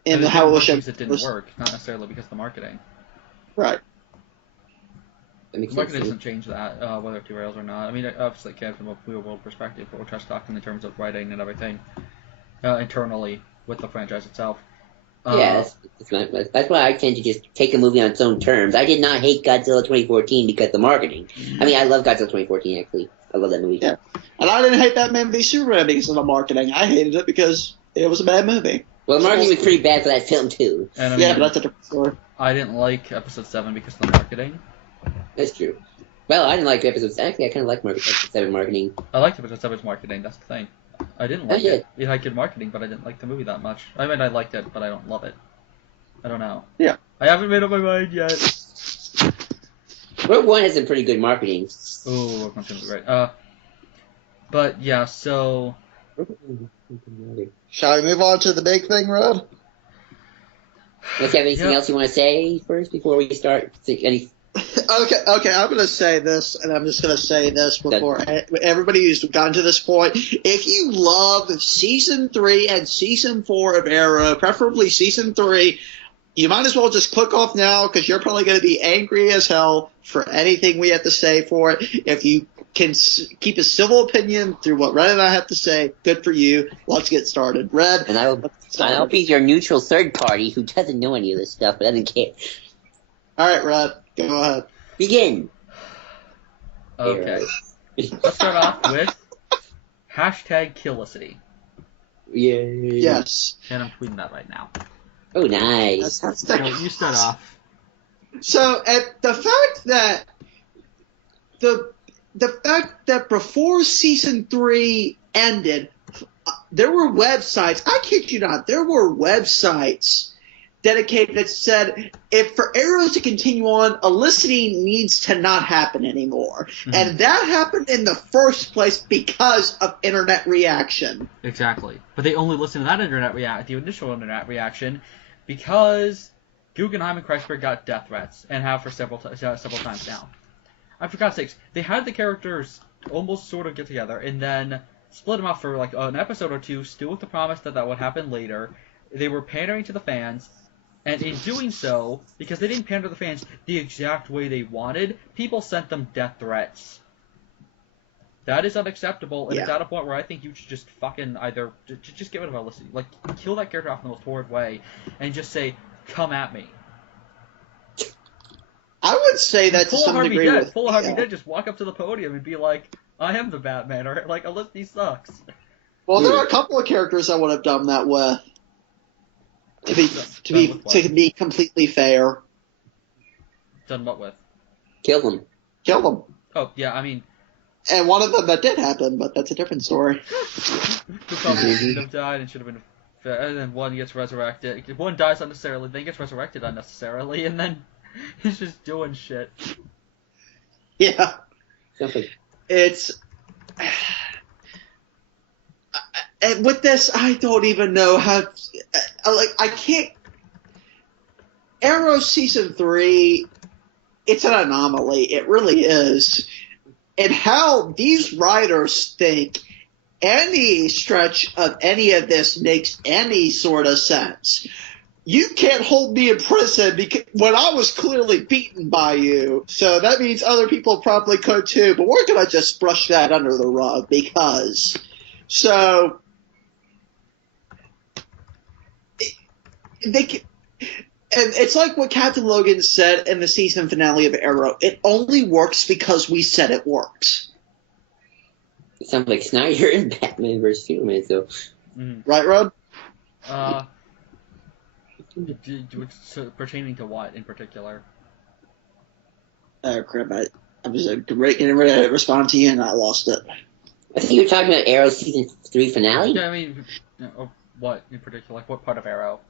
And how it was it shown. didn't work, not necessarily because of the marketing. Right. That makes The marketing sense. doesn't change that, whether it derails or not. I mean, it obviously can from a real world perspective, but we're just talking in terms of writing and everything internally with the franchise itself. Yeah, that's why I tend to just take a movie on its own terms. I did not hate Godzilla 2014 because of the marketing. I mean, I love Godzilla 2014, actually. I love that movie. Yeah. And I didn't hate Batman v Superman because of the marketing. I hated it because it was a bad movie. Well, the marketing was pretty bad for that film, too. And I Yeah, mean, but that's a different story. I didn't like Episode 7 because of the marketing. That's true. Well, I didn't like episodes. Actually, I kind of like episode 7 marketing. I liked Episode 7's marketing, that's the thing. I didn't like yeah. it. It had good marketing, but I didn't like the movie that much. I mean, I liked it, but I don't love it. I don't know. Yeah. I haven't made up my mind yet. Rogue One has some pretty good marketing. Ooh, Rogue One's gonna be great. But yeah, so Shall we move on to the big thing, Rod? Let's have anything Yeah. else you want to say first before we start? Any? Okay, I'm going to say this, and I'm just going to say this before everybody who's gotten to this point. If you love Season 3 and Season 4 of Arrow, preferably Season 3, you might as well just click off now because you're probably going to be angry as hell for anything we have to say for it. If you can keep a civil opinion through what Red and I have to say, good for you. Let's get started. Red, And I'll be your neutral third party who doesn't know any of this stuff but doesn't care. All right, Red, go ahead. Begin. okay. Let's start off with hashtag Killicity. Yay. Yes. And I'm tweeting that right now. Oh, nice. That's So you start off. So, at the fact that the fact that before Season 3 ended, there were websites, I kid you not, there were websites dedicated that said, if for Arrow to continue on, eliciting needs to not happen anymore. Mm-hmm. And that happened in the first place because of internet reaction. Exactly. But they only listened to that the initial internet reaction, because Guggenheim and Kreisberg got death threats, and have for several times now. For God's sakes, they had the characters almost sort of get together, and then split them up for like an episode or two, still with the promise that that would happen later. They were pandering to the fans, and in doing so, because they didn't pander to the fans the exact way they wanted, people sent them death threats. That is unacceptable, and it's at a point where I think you should just fucking either just get rid of Felicity, like kill that character off in the most horrid way, and just say, "Come at me." I would say that to Pull a some Harvey degree. Dent. Pull a Harvey Dent. Just walk up to the podium and be like, "I am the Batman," or like, "Felicity sucks." Well, there are a couple of characters I would have done that with. To be completely fair, Done what with? Kill them. kill them. Oh yeah, I mean, And one of them that did happen, but that's a different story. the probably should have died and should have been. And then one gets resurrected. One dies unnecessarily, then gets resurrected unnecessarily, and then he's just doing shit. Yeah, Something. it's. And with this, I don't even know how. I can't. Arrow Season 3, it's an anomaly. It really is. And how these writers think any stretch of any of this makes any sort of sense. You can't hold me in prison when I was clearly beaten by you. So that means other people probably could too. But we're going to just brush that under the rug because So they. And it's like what Captain Logan said in the season finale of Arrow. It only works because we said it works. It sounds like Snyder in Batman vs Superman. So, Right, Rod? Pertaining to what in particular? Oh, crap. I was getting ready to respond to you, and I lost it. I think you were talking about Arrow season 3 finale. Yeah, I mean, what in particular? Like, what part of Arrow?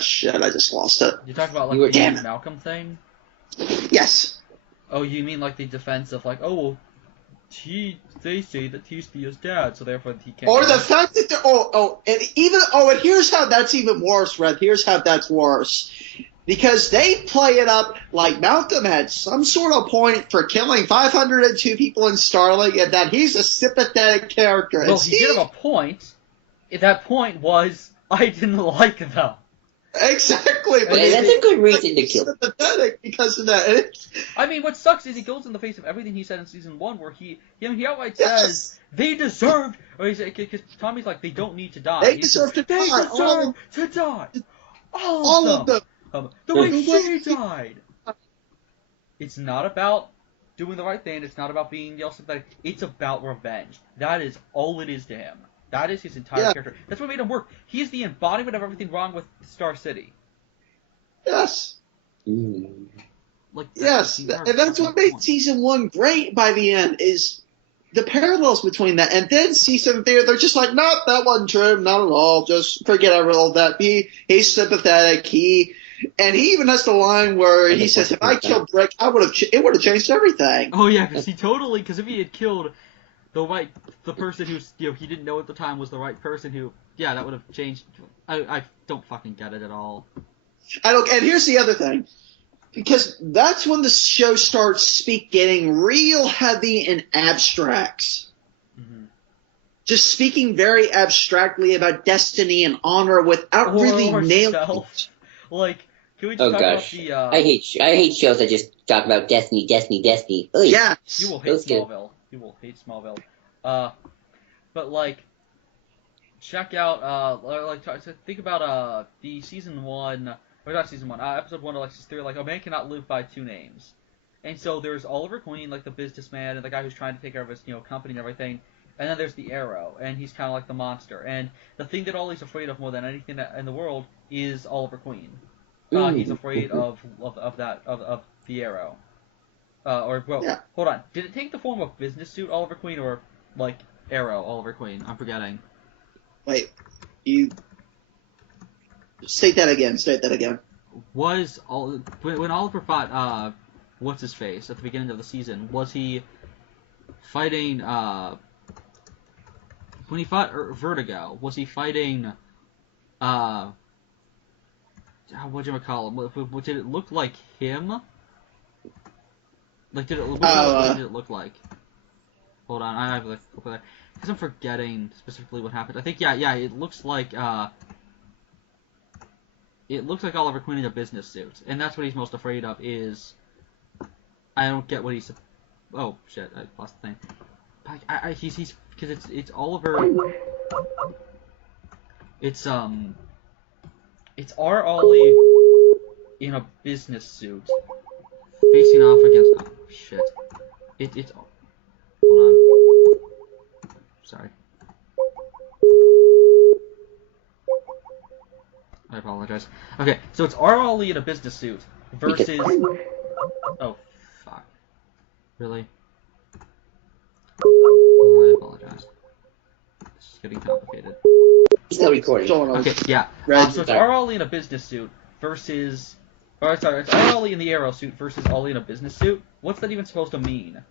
Shit, I just lost it. You talk about like the Malcolm thing? Yes. Oh, you mean like the defense of like, oh, well, they say that he's Thea's dad, so therefore he can't. Or the fact that and here's how that's even worse, Red. Here's how that's worse. Because they play it up like Malcolm had some sort of point for killing 502 people in Starling, and that he's a sympathetic character. Well, he did have a point. That point was, I didn't like them. Exactly, but that's a good reason to kill. Sympathetic because of that. I mean, what sucks is he goes in the face of everything he said in season 1, where he outright says they deserved. Or because Tommy's like, they don't need to die. They deserve to die. They deserve to die. All of them. The way she died. It's not about doing the right thing. It's not about being sympathetic. It's about revenge. That is all it is to him. That is his entire character. That's what made him work. He is the embodiment of everything wrong with Star City. Yes. Like yes, and that's what made season 1 great by the end, is the parallels between that. And then season 3, they're just like, nope, that wasn't true, not at all. Just forget all that. He's sympathetic. He even has the line where he says, if I killed Brick, it would have changed everything. Oh yeah, because if he had killed the person who's, he didn't know at the time was the right person that would have changed. I don't fucking get it at all. And here's the other thing. Because that's when the show starts getting real heavy in abstracts. Mm-hmm. Just speaking very abstractly about destiny and honor without really nailing it. Like, can we just talk about the... I hate shows that just talk about destiny. Ugh. Yeah. You will hate Smallville. You will hate Smallville. But, like, check out, think about, the season 1... Or not season 1, episode 1 of Alexis 3, like, a man cannot live by 2 names. And so there's Oliver Queen, like the businessman, and the guy who's trying to take care of his, company and everything. And then there's the Arrow, and he's kind of like the monster. And the thing that Ollie's afraid of more than anything in the world is Oliver Queen. He's afraid of the Arrow. Hold on. Did it take the form of business suit Oliver Queen, or, like, Arrow Oliver Queen? I'm forgetting. Wait, you... State that again. When Oliver fought what's his face at the beginning of the season, was he fighting when he fought Vertigo, was he fighting whatchamacallit? Did it look like him? Like, what did it look like? Hold on, I have like because I'm forgetting specifically what happened. I think it looks like Oliver Queen in a business suit, and that's what he's most afraid of. Is I don't get what he's. Oh shit! I lost the thing. He's because it's Oliver. It's R. Ollie in a business suit, facing off against. Oh shit! It's. Hold on. Sorry. I apologize. Okay, so it's R. Ollie in a business suit versus... Oh, fuck. Really? I apologize. This is getting complicated. Still recording. Okay, yeah. So it's R. Ollie in a business suit versus... it's R. Ollie in the Arrow suit versus Ollie in a business suit. What's that even supposed to mean?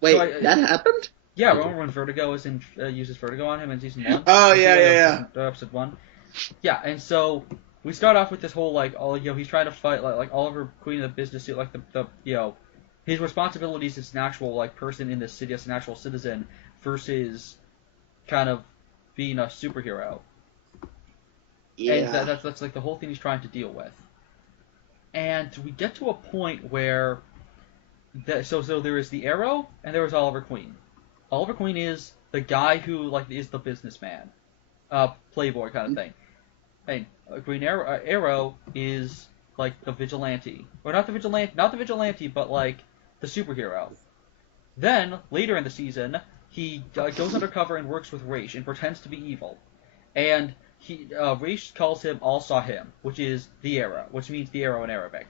Wait, that happened? Yeah, remember when Vertigo uses Vertigo on him in season 1? Oh, yeah. Episode 1. Yeah, and so we start off with this whole he's trying to fight like Oliver Queen in the business suit, like the his responsibilities as an actual person in this city, as an actual citizen, versus kind of being a superhero. Yeah, and that's like the whole thing he's trying to deal with. And we get to a point where so there is the Arrow and there is Oliver Queen. Oliver Queen is the guy who like is the businessman, playboy kind of thing. And Green Arrow is like the vigilante, or not the vigilante, but like the superhero. Then later in the season, he goes undercover and works with Raish and pretends to be evil, and Raish calls him All Saw Him, which is the arrow, which means the arrow in Arabic.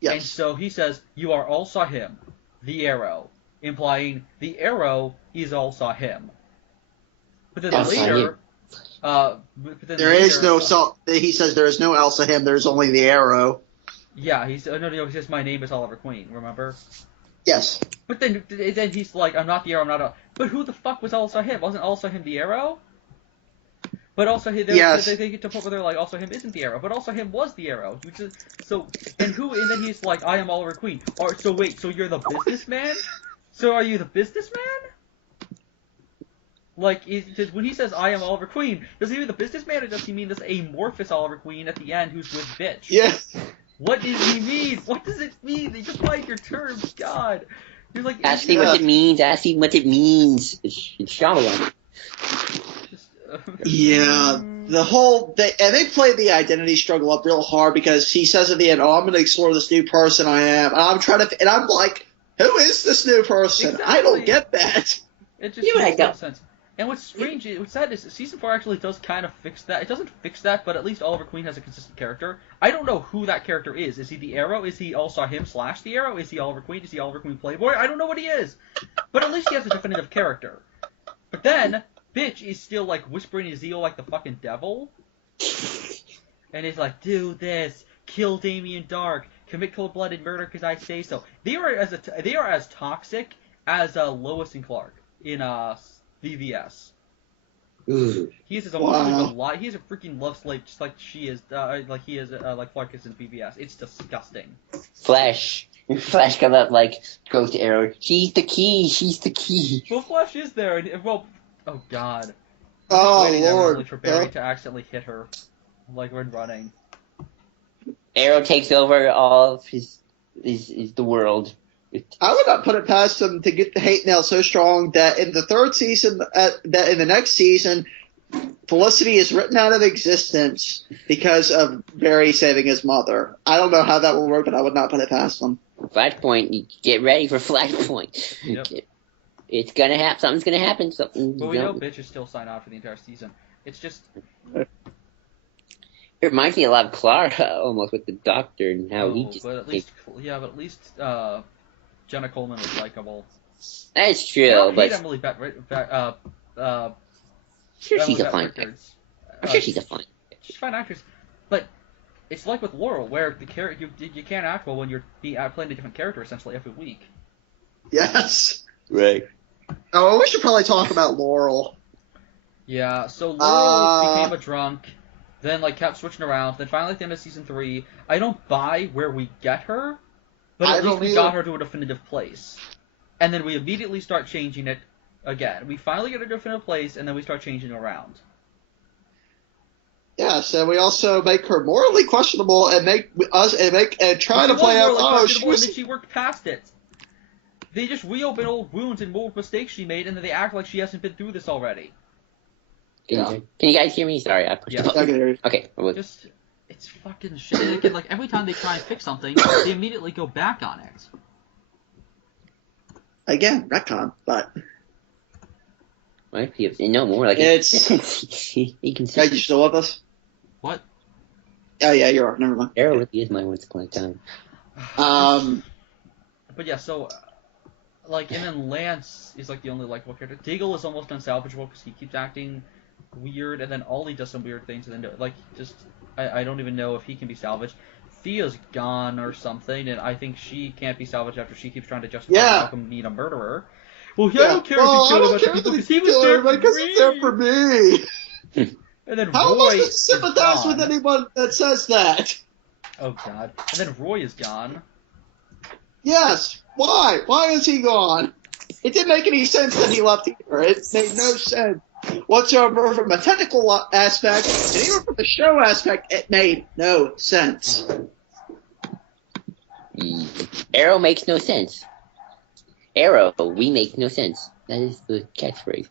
Yes. And so he says, "You are All Saw Him, the arrow," implying the arrow is All Saw Him. But then later. Is no he says there is no Elsa him, there's only the arrow. Yeah, he says my name is Oliver Queen, remember? Yes. But then he's like, I'm not the arrow, I'm not a... But who the fuck was also him? Wasn't also him the arrow? But also him, yes. They get to a point where they're like, also him isn't the arrow, but also him was the arrow. And then he's like, I am Oliver Queen. So wait, so you're the businessman? So are you the businessman? Like, when he says, I am Oliver Queen, does he mean the businessman, or does he mean this amorphous Oliver Queen at the end who's with bitch? Yes. What does he mean? What does it mean? They just find your terms, God. You're like, ask me what it means, ask me what it means. It's Shyamalan. Yeah, they play the identity struggle up real hard because he says at the end, "Oh, I'm going to explore this new person I am," and I'm like, "Who is this new person? Exactly. I don't get that." It just makes no sense. And what's strange, what's sad is season 4 actually does kind of fix that. It doesn't fix that, but at least Oliver Queen has a consistent character. I don't know who that character is. Is he the Arrow? Is he All Saw Him / the Arrow? Is he Oliver Queen? Is he Oliver Queen Playboy? I don't know what he is. But at least he has a definitive character. But then, bitch is still like whispering his ear like the fucking devil. And he's like, do this, kill Damien Dark, commit cold-blooded murder because I say so. They are as toxic as Lois and Clark in VVS. Ooh. He is his own he is a freaking love slave, just like she is, like he is, like Clark is in VVS. It's disgusting. Flash comes up like goes to Arrow. She's the key. Well, Flash is there, and oh god. Oh Lord. For Barry to accidentally hit her, like when running. Arrow takes over all of the world. I would not put it past them to get the hate mail so strong that in the third season, that in the next season, Felicity is written out of existence because of Barry saving his mother. I don't know how that will work, but I would not put it past them. Flashpoint, get ready for Flashpoint. Yep. It's gonna happen. Something's gonna happen. But we know bitch is still signed on for the entire season. It's just... It reminds me a lot of Clara, almost, with the Doctor and how he just... But at least Jenna Coleman was likable. That's true, but... Emily sure, she's a fine actress. I'm sure she's a fine actress. She's a fine actress, but it's like with Laurel, where the character you can't act well when you're playing a different character essentially every week. Yes. Right. Oh, we should probably talk about Laurel. Yeah, so Laurel became a drunk, then like kept switching around, then finally at the end of season 3, I don't buy where we get her, but at least we got her to a definitive place. And then we immediately start changing it again. We finally get her to a definitive place, and then we start changing around. Yes, and we also make her morally questionable and try to play out. Oh, and then she worked past it. They just reopen old wounds and old mistakes she made, and then they act like she hasn't been through this already. Can you guys hear me? Sorry, I pushed the button. I can hear you. Okay. It's fucking shit. Like every time they try and fix something, they immediately go back on it. Again, retcon, but... Might be no more like it's. You can Are you still with us? What? Oh yeah, you're right. Never mind. Arrow really is my once upon a time. But yeah, so like, and then Lance is like the only likable character. Diggle is almost unsalvageable because he keeps acting weird, and then Ollie does some weird things, and then like just I don't even know if he can be salvaged. Thea's gone or something, and I think she can't be salvaged after she keeps trying to justify Malcolm being a murderer. Well, I don't care if he killed a bunch of people because he was there for me. And then how Roy am I supposed to sympathize with anyone that says that? Oh god. And then Roy is gone. Yes. Why? Why is he gone? It didn't make any sense that he left either. It made no sense whatsoever from a technical aspect, and even from the show aspect, it made no sense. Arrow makes no sense. Arrow, we make no sense. That is the catchphrase.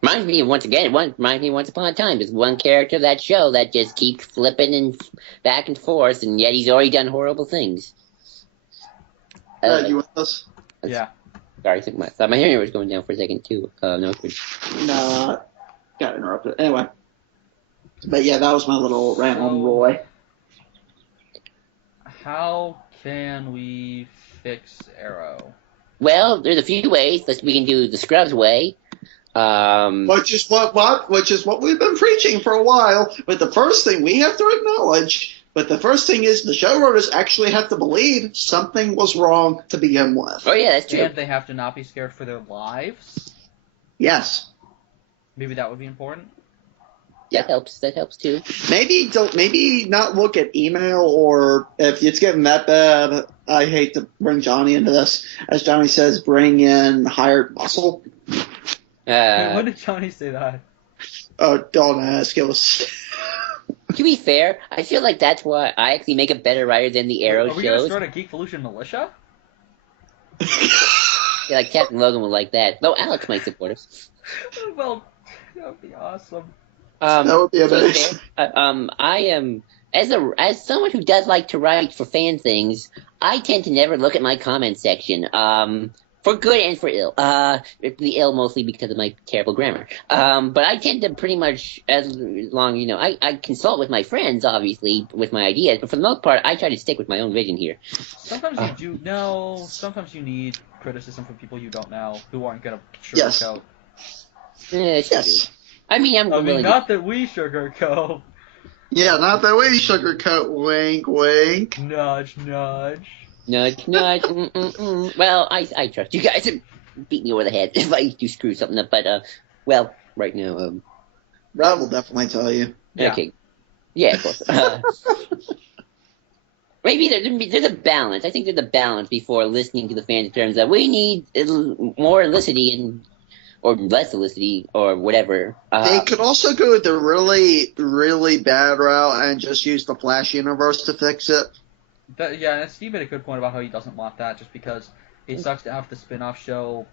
Reminds me of Once Upon a Time. There's one character of that show that just keeps flipping and back and forth, and yet he's already done horrible things. You with us? Yeah. Sorry, I thought my hearing was going down for a second too. No, No, got interrupted. Anyway. But yeah, that was my little rant on Roy. How can we fix Arrow? Well, there's a few ways. We can do the Scrubs way. Which is what we've been preaching for a while. But the first thing we have to acknowledge, is the showrunners actually have to believe something was wrong to begin with. Oh yeah, that's true. And they have to not be scared for their lives. Yes. Maybe that would be important. That helps. That helps too. Maybe not look at email, or if it's getting that bad, I hate to bring Johnny into this. As Johnny says, bring in hired muscle. Wait, when did Johnny say that? Oh, don't ask. It was. To be fair, I feel like that's why I actually make a better writer than the Arrow Are we shows. going to start a Geekvolution militia? Yeah, like Captain Logan would like that. Though Alex might support us. Well, that would be awesome. That would be amazing. I am as someone who does like to write for fan things. I tend to never look at my comment section. For good and for ill. The ill mostly because of my terrible grammar. But I tend to pretty much, as long, I consult with my friends, obviously, with my ideas, but for the most part, I try to stick with my own vision here. Sometimes you do know, sometimes you need criticism from people you don't know, who aren't going to Yes. sugarcoat. Yes. I mean, not that we sugarcoat. Yeah, not that way, sugarcoat. Wink, wink. Nudge, nudge. Nudge, nudge. Well, I trust you guys to beat me over the head if I do screw something up. But well, right now, Brad will definitely tell you. Yeah. Okay, yeah, of course. Maybe there's a balance. I think there's a balance before listening to the fans in terms of we need more elicity or less elicity or whatever. They could also go the really, really bad route and just use the Flash universe to fix it. And Steve made a good point about how he doesn't want that, just because it sucks to have the spin-off show,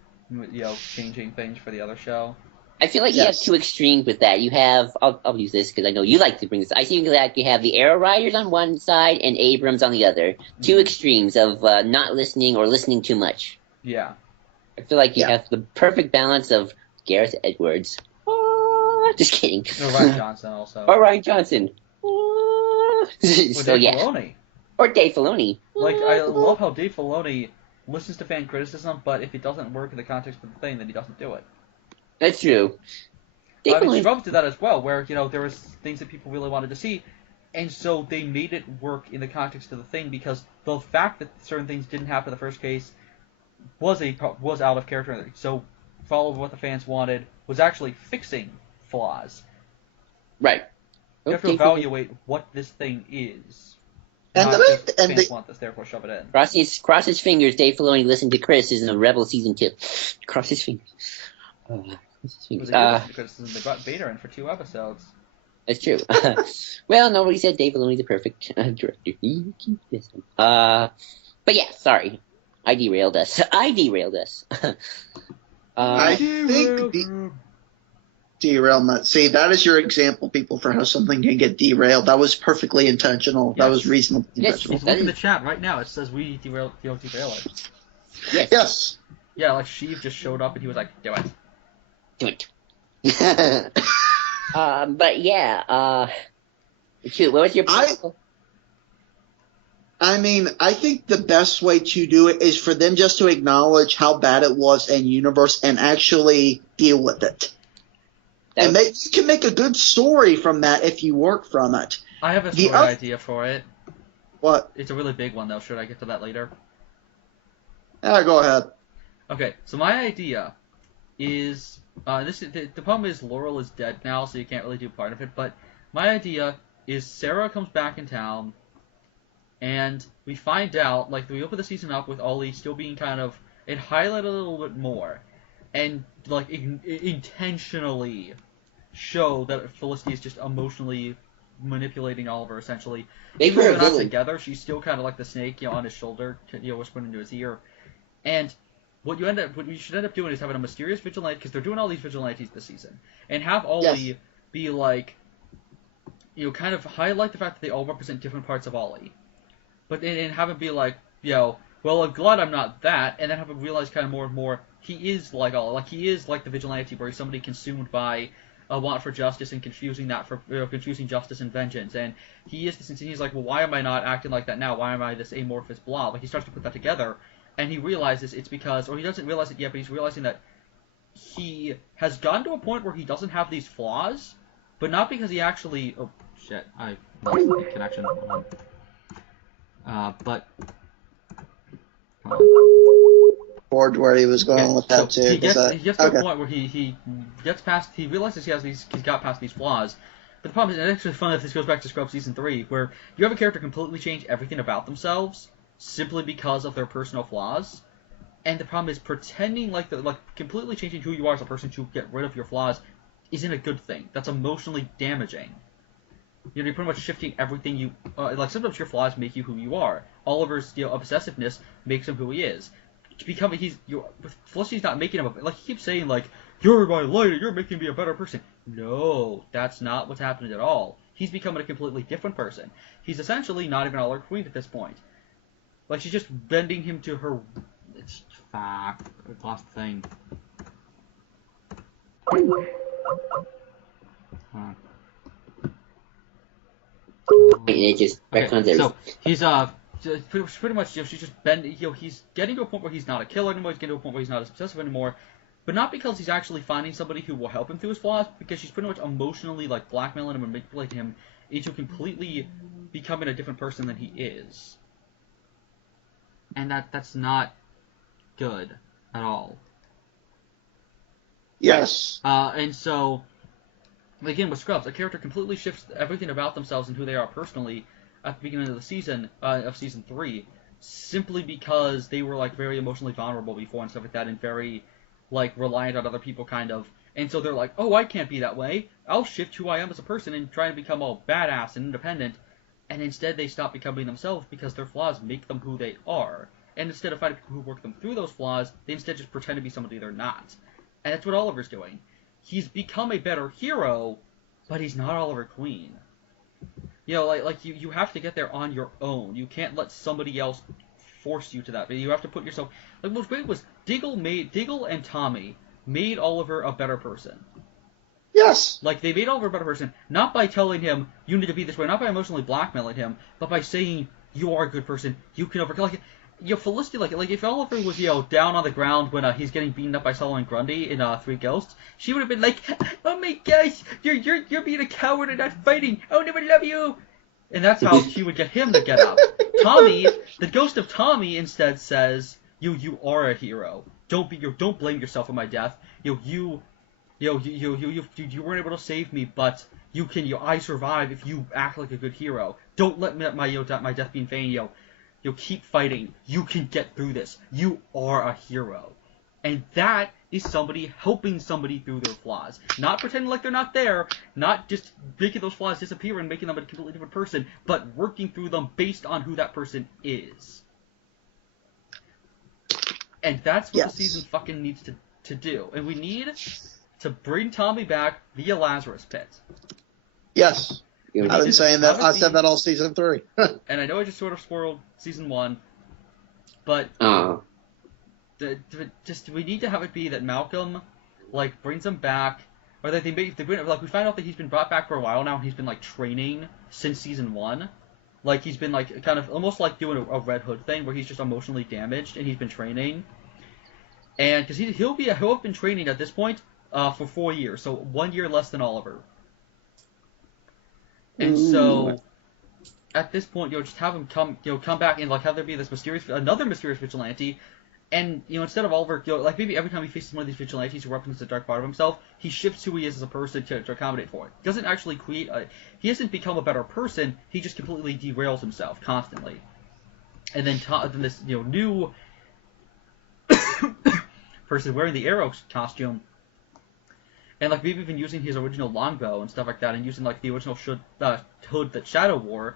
changing things for the other show. I feel like you have two extremes with that. You have, I'll use this because I know you like to bring this. I feel like you have the Arrow Riders on one side and Abrams on the other. Two extremes of not listening or listening too much. Yeah. I feel like you have the perfect balance of Gareth Edwards. Just kidding. Or Ryan Johnson also. Or Ryan Johnson. Or So Dave Filoni. Or Dave Filoni. Like, I love how Dave Filoni listens to fan criticism, but if it doesn't work in the context of the thing, then he doesn't do it. That's true. I mean, Scrubs did that as well, where, there was things that people really wanted to see, and so they made it work in the context of the thing, because the fact that certain things didn't happen in the first case was out of character, so followed what the fans wanted, was actually fixing flaws. Right. You have to evaluate what this thing is. And fans want this, therefore shove it in. Cross his fingers. Dave Filoni listened to criticism of Rebel Season 2. Cross his fingers. Criticism. They got Vader in for 2 episodes. That's true. Well, nobody said Dave Filoni's a perfect director. But yeah, sorry. I derailed us. I think derailment. See, that is your example, people, for how something can get derailed. That was perfectly intentional. Yes. That was reasonably intentional. Look in the chat right now. It says we derail it. Yes. Yeah, like Sheev just showed up and he was like, "Do it." Do it. But yeah. Shoot, what was your proposal? I mean, I think the best way to do it is for them just to acknowledge how bad it was in universe and actually deal with it. And you can make a good story from that if you work from it. I have a story idea for it. What? It's a really big one, though. Should I get to that later? Yeah, go ahead. Okay, so my idea is the problem is Laurel is dead now, so you can't really do part of it. But my idea is Sarah comes back in town, and we find out, like, we open the season up with Ollie still being kind of it highlighted a little bit more, and like intentionally show that Felicity is just emotionally manipulating Oliver essentially. Even though they're not together, she's still kind of like the snake, on his shoulder, whispering into his ear. And what you should end up doing is having a mysterious vigilante, because they're doing all these vigilantes this season, and have Ollie be like, kind of highlight the fact that they all represent different parts of Ollie, but and have him be like, well, I'm glad I'm not that, and then have him realize kind of more and more he is like Ollie, like he is like the vigilante, where he's somebody consumed by a want for justice and confusing justice and vengeance, and he is this, and he's like, well, why am I not acting like that now? Why am I this amorphous blob? Like, he starts to put that together, and he realizes it's because, or he doesn't realize it yet, but he's realizing that he has gotten to a point where he doesn't have these flaws, but not because he actually, oh shit, I lost the connection. But Bored where he was going with that so too. he gets to a point where he gets past, he realizes he's got past these flaws. But the problem is, and it's actually fun if this goes back to Scrubs Season 3, where you have a character completely change everything about themselves simply because of their personal flaws. And the problem is, pretending like completely changing who you are as a person to get rid of your flaws isn't a good thing. That's emotionally damaging. You're pretty much shifting everything you like. Sometimes your flaws make you who you are. Oliver's obsessiveness makes him who he is. Felicity's not making him like, he keeps saying like, you're my light, you're making me a better person. No, that's not what's happening at all. He's becoming a completely different person. He's essentially not even Oliver Queen at this point. Like, she's just bending him to her. It's fuck. I lost the thing. It just okay, so he's pretty much, she's just bending. He's getting to a point where he's not a killer anymore. He's getting to a point where he's not as obsessive anymore. But not because he's actually finding somebody who will help him through his flaws, because she's pretty much emotionally like blackmailing him and manipulating him into completely becoming a different person than he is. And that's not good at all. Yes. And so, again, with Scrubs, a character completely shifts everything about themselves and who they are personally at the beginning of the season, of season 3, simply because they were like very emotionally vulnerable before and stuff like that, and very like reliant on other people, kind of. And so they're like, oh, I can't be that way. I'll shift who I am as a person and try to become all badass and independent. And instead they stop becoming themselves because their flaws make them who they are. And instead of finding people who work them through those flaws, they instead just pretend to be somebody they're not. And that's what Oliver's doing. He's become a better hero, but he's not Oliver Queen. You have to get there on your own. You can't let somebody else force you to that. You have to put yourself. Like, what's great was Diggle and Tommy made Oliver a better person. Yes. Like, they made Oliver a better person, not by telling him you need to be this way, not by emotionally blackmailing him, but by saying you are a good person, you can overcome. Like, Felicity, like if Oliver was down on the ground when he's getting beaten up by Solomon Grundy in Three Ghosts, she would have been like, oh my gosh, you're being a coward and not fighting. I'll never love you. And that's how she would get him to get up. Tommy, the ghost of Tommy, instead says, you are a hero. Don't blame yourself for my death. You weren't able to save me, but I survive if you act like a good hero. Don't let my death be in vain. Keep fighting. You can get through this. You are a hero. And that is somebody helping somebody through their flaws. Not pretending like they're not there, not just making those flaws disappear and making them a completely different person, but working through them based on who that person is. And that's what the season fucking needs to do. And we need to bring Tommy back via Lazarus Pit. Yes. I've been saying that. I said that all season 3. And I know I just sort of spoiled season 1, but we need to have it be that Malcolm like brings him back, or that we find out that he's been brought back for a while now, and he's been like training since season 1. Like, he's been like kind of almost like doing a Red Hood thing where he's just emotionally damaged and he's been training. And because he'll have been training at this point for 4 years, so 1 year less than Oliver. And so, at this point, just have him come back and like have there be this another mysterious vigilante, and instead of Oliver, like maybe every time he faces one of these vigilantes who represents a dark part of himself, he shifts who he is as a person to accommodate for it. He doesn't actually he doesn't become a better person. He just completely derails himself constantly, and then this new person wearing the Arrow costume. And like maybe even using his original longbow and stuff like that, and using like the original hood that Shadow wore,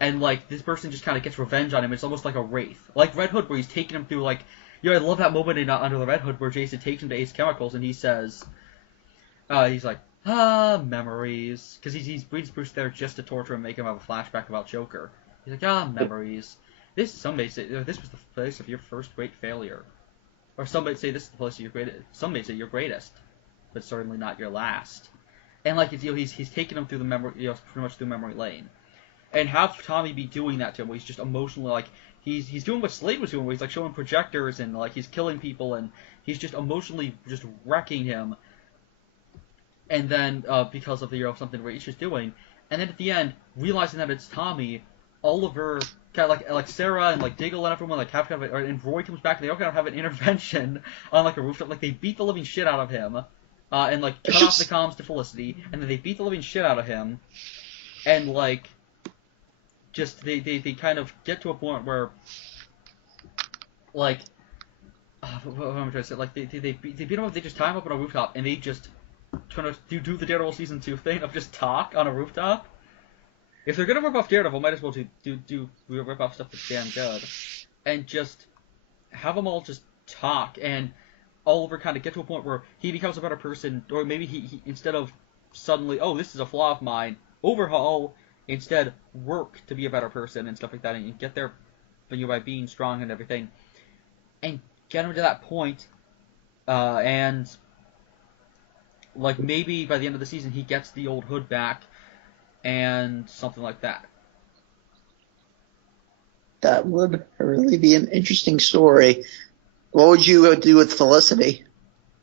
and like this person just kind of gets revenge on him. It's almost like a wraith, like Red Hood, where he's taking him through like I love that moment in Under the Red Hood where Jason takes him to Ace Chemicals and he says, he's like, memories. Because he brings Bruce there just to torture him and make him have a flashback about Joker. He's like, memories. Some may say this was the place of your first great failure. Or some might say this is the place of your greatest. Some may say your greatest, but certainly not your last. And like he's taking him through the memory, pretty much through memory lane. And have Tommy be doing that to him, where he's just emotionally like he's doing what Slade was doing, where he's like showing projectors and like he's killing people and he's just emotionally just wrecking him. And then because of the something Rach is doing, and then at the end realizing that it's Tommy, Oliver, kind of like Sarah and like Diggle and everyone like have kind of and Roy comes back and they all kind of have an intervention on like a rooftop, like they beat the living shit out of him, and like cut off the comms to Felicity, and then they beat the living shit out of him, and like just they kind of get to a point where like what am I trying to say? Like they beat him up, they just tie him up on a rooftop and they just trying to do the Daredevil season 2 thing of just talk on a rooftop. If they're gonna rip off Daredevil, might as well do rip off stuff that's damn good, and just have them all just talk, and Oliver kind of get to a point where he becomes a better person, or maybe he instead of suddenly, oh, this is a flaw of mine, overhaul, instead work to be a better person and stuff like that, and get there by being strong and everything, and get him to that point, and like maybe by the end of the season he gets the old Hood back. And something like that. That would really be an interesting story. What would you do with Felicity?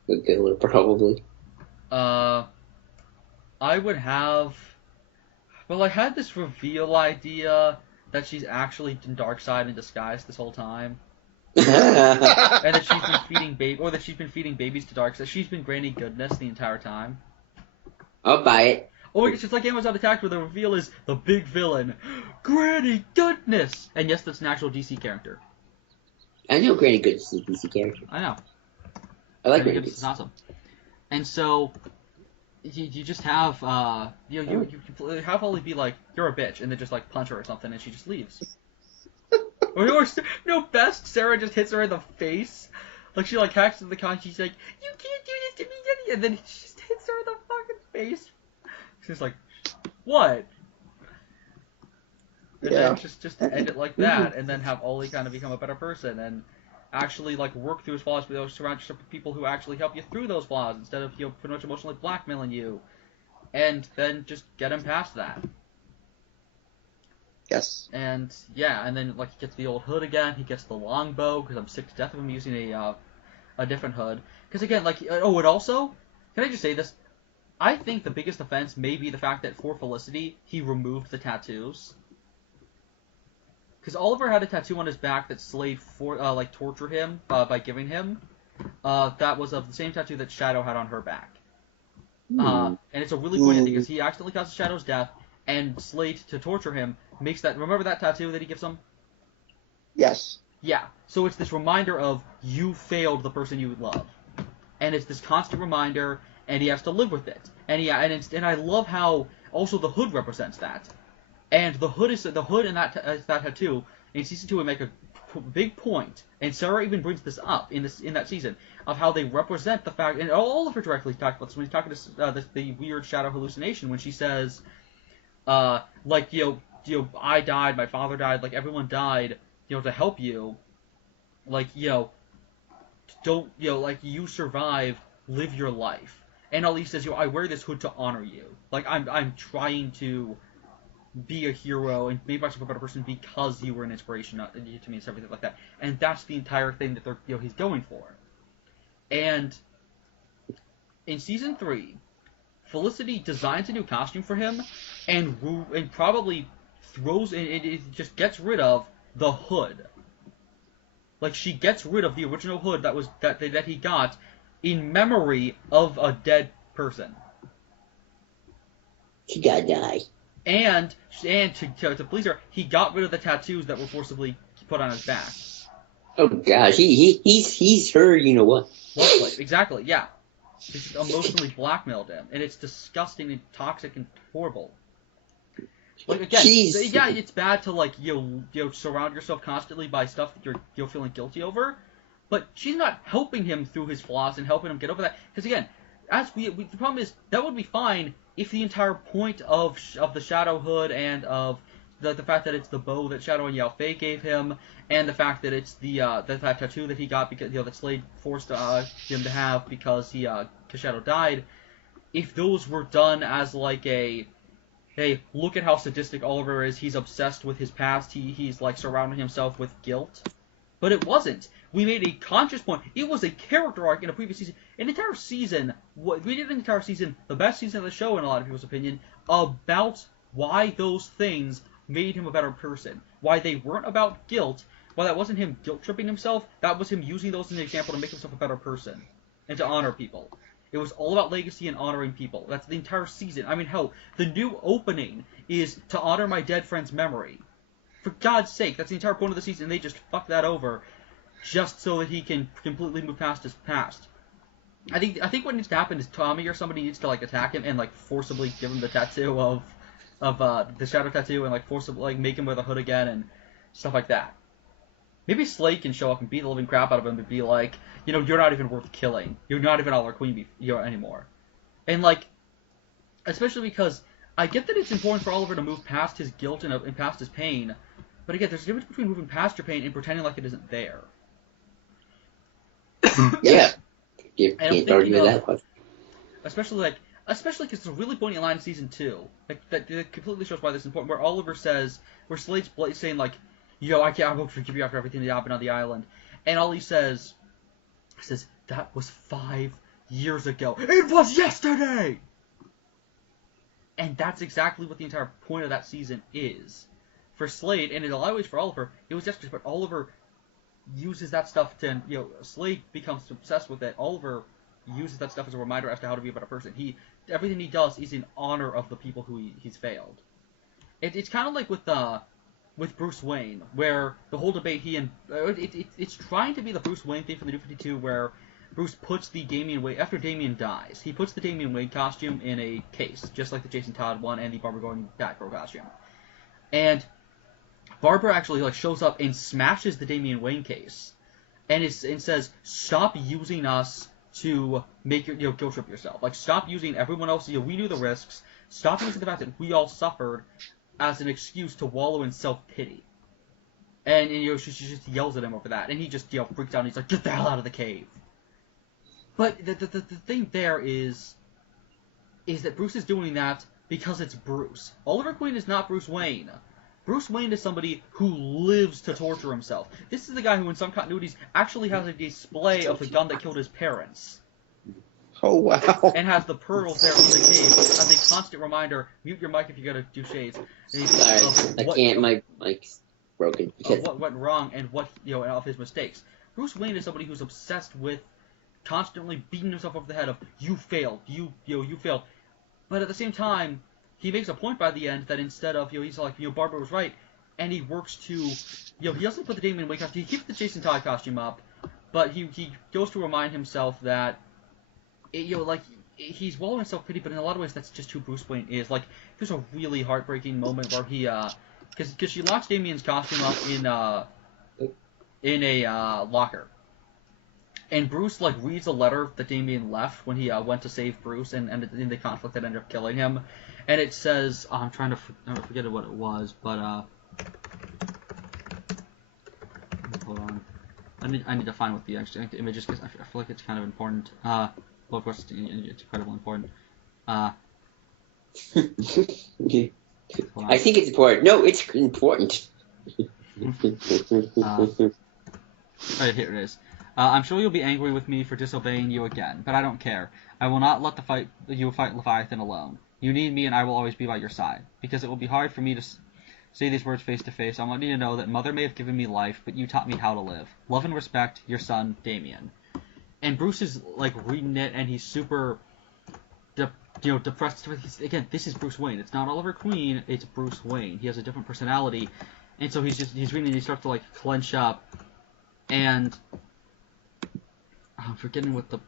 Good killer, probably. I would have. Well, I had this reveal idea that she's actually in Darkseid in disguise this whole time, and that she's been feeding babies to Darkseid. She's been Granny Goodness the entire time. I'll buy it. Or it's just like Amazon Attack, where the reveal is the big villain, Granny Goodness! And yes, that's an actual DC character. I know Granny Goodness is a DC character. I know. I like Granny Granny Goodness. Is awesome. And so, you just have, you have Ollie be like, you're a bitch, and then just like punch her or something, and she just leaves. or best, Sarah just hits her in the face. Like, she like hacks into the con, she's like, you can't do this to me, Jenny! And then she just hits her in the fucking face. She's like, what? And then just end it like that, and then have Ollie kind of become a better person, and actually like work through his flaws, but surround yourself with people who actually help you through those flaws, instead of pretty much emotionally blackmailing you, and then just get him past that. Yes. And yeah, and then like he gets the old Hood again, he gets the longbow, because I'm sick to death of him using a different Hood. Because again, like, and also, can I just say this? I think the biggest offense may be the fact that for Felicity, he removed the tattoos. Because Oliver had a tattoo on his back that Slade tortured him by giving him. That was of the same tattoo that Shadow had on her back. And it's a really poignant thing, because he accidentally causes Shadow's death, and Slade, to torture him, makes that... Remember that tattoo that he gives him? Yes. Yeah. So it's this reminder of, you failed the person you love. And it's this constant reminder... And he has to live with it, and I love how also the Hood represents that, and the Hood and that tattoo in season 2 would make a big point, and Sarah even brings this up in that season of how they represent the fact, and Oliver directly talked about this when he's talking to the weird Shadow hallucination when she says, like I died, my father died, like everyone died, to help you, like don't like you survive, live your life. And Ali says, I wear this hood to honor you. Like, I'm trying to be a hero and make myself a better person because you were an inspiration to me and everything like that. And that's the entire thing that he's going for. And in season 3, Felicity designs a new costume for him and probably throws it just gets rid of the hood. Like, she gets rid of the original hood that he got in memory of a dead person. She gotta die. And to please her, he got rid of the tattoos that were forcibly put on his back. Oh gosh, he's her, you know what? Exactly, yeah. She just emotionally blackmailed him, and it's disgusting and toxic and horrible. Like again, yeah, it's bad to like surround yourself constantly by stuff that you're feeling guilty over. but she's not helping him through his flaws and helping him get over that. Because again, the problem is that would be fine if the entire point of the Shadow Hood and of the fact that it's the bow that Shadow and Yao Fei gave him, and the fact that it's the that tattoo that he got because that Slade forced him to have because Shadow died. If those were done as like a, hey, look at how sadistic Oliver is. He's obsessed with his past. He's like surrounding himself with guilt. But it wasn't. We made a conscious point. It was a character arc in a previous season. An entire season. We did an entire season, the best season of the show in a lot of people's opinion, about why those things made him a better person. Why they weren't about guilt. Why that wasn't him guilt-tripping himself. That was him using those as an example to make himself a better person. And to honor people. It was all about legacy and honoring people. That's the entire season. I mean, hell, the new opening is to honor my dead friend's memory. For God's sake, that's the entire point of the season, and they just fuck that over just so that he can completely move past his past. I think what needs to happen is Tommy or somebody needs to like attack him and like forcibly give him the tattoo of the shadow tattoo and like forcibly like make him wear the hood again and stuff like that. Maybe Slade can show up and beat the living crap out of him and be like, you know, you're not even worth killing. You're not even our queen anymore. And like, especially because I get that it's important for Oliver to move past his guilt and past his pain, but again, there's a difference between moving past your pain and pretending like it isn't there. Yeah. You can't argue with that. Especially because it's a really poignant line in season 2. Like that completely shows why this is important. Where Oliver says, where Slade's saying like, "Yo, I won't forgive you after everything that happened on the island," and all he says, "That was 5 years ago. It was yesterday." And that's exactly what the entire point of that season is. For Slade, and in a lot of ways for Oliver, it was yesterday, but Oliver uses that stuff to, you know, Slade becomes obsessed with it. Oliver uses that stuff as a reminder as to how to be a better person. Everything he does is in honor of the people who he's failed. It's kind of like with Bruce Wayne, where the whole debate it's trying to be the Bruce Wayne thing from the New 52, where Bruce puts the Damian Wayne, after Damian dies, he puts the Damian Wayne costume in a case, just like the Jason Todd one and the Barbara Gordon Batgirl costume. And Barbara actually like shows up and smashes the Damian Wayne case, and says, "Stop using us to make your guilt trip yourself. Like, stop using everyone else. We knew the risks. Stop using the fact that we all suffered as an excuse to wallow in self-pity." And she just yells at him over that, and he just freaks out. And he's like, "Get the hell out of the cave." But the thing there is that Bruce is doing that because it's Bruce. Oliver Queen is not Bruce Wayne. Bruce Wayne is somebody who lives to torture himself. This is the guy who, in some continuities, actually has a display of the gun that killed his parents. Oh, wow. And has the pearls there in the cave as a constant reminder. Mute your mic if you gotta do shades. Sorry, I can't. My mic's broken. What went wrong and and of his mistakes. Bruce Wayne is somebody who's obsessed with constantly beating himself over the head of, you failed, you failed. But at the same time, he makes a point by the end that instead of, he's like, Barbara was right, and he works to, he doesn't put the Damian Wayne costume, he keeps the Jason Todd costume up, but he goes to remind himself that, he's wallowing in self-pity, but in a lot of ways that's just who Bruce Wayne is. Like, there's a really heartbreaking moment where he, because she locks Damian's costume up in a locker. And Bruce, reads a letter that Damian left when he went to save Bruce, and in the conflict that ended up killing him. And it says, I'm trying to forget what it was, but, hold on. I need to find what the actual image is, because I feel like it's kind of important. Well, of course, it's incredibly important. I think it's important. No, it's important. Right, here it is. I'm sure you'll be angry with me for disobeying you again, but I don't care. I will not let you fight Leviathan alone. You need me, and I will always be by your side. Because it will be hard for me to say these words face to face. I want you to know that Mother may have given me life, but you taught me how to live. Love and respect, your son, Damian. And Bruce is reading it, and he's super, depressed. Again, this is Bruce Wayne. It's not Oliver Queen. It's Bruce Wayne. He has a different personality, and so he's reading, and he starts to clench up, and I'm forgetting what the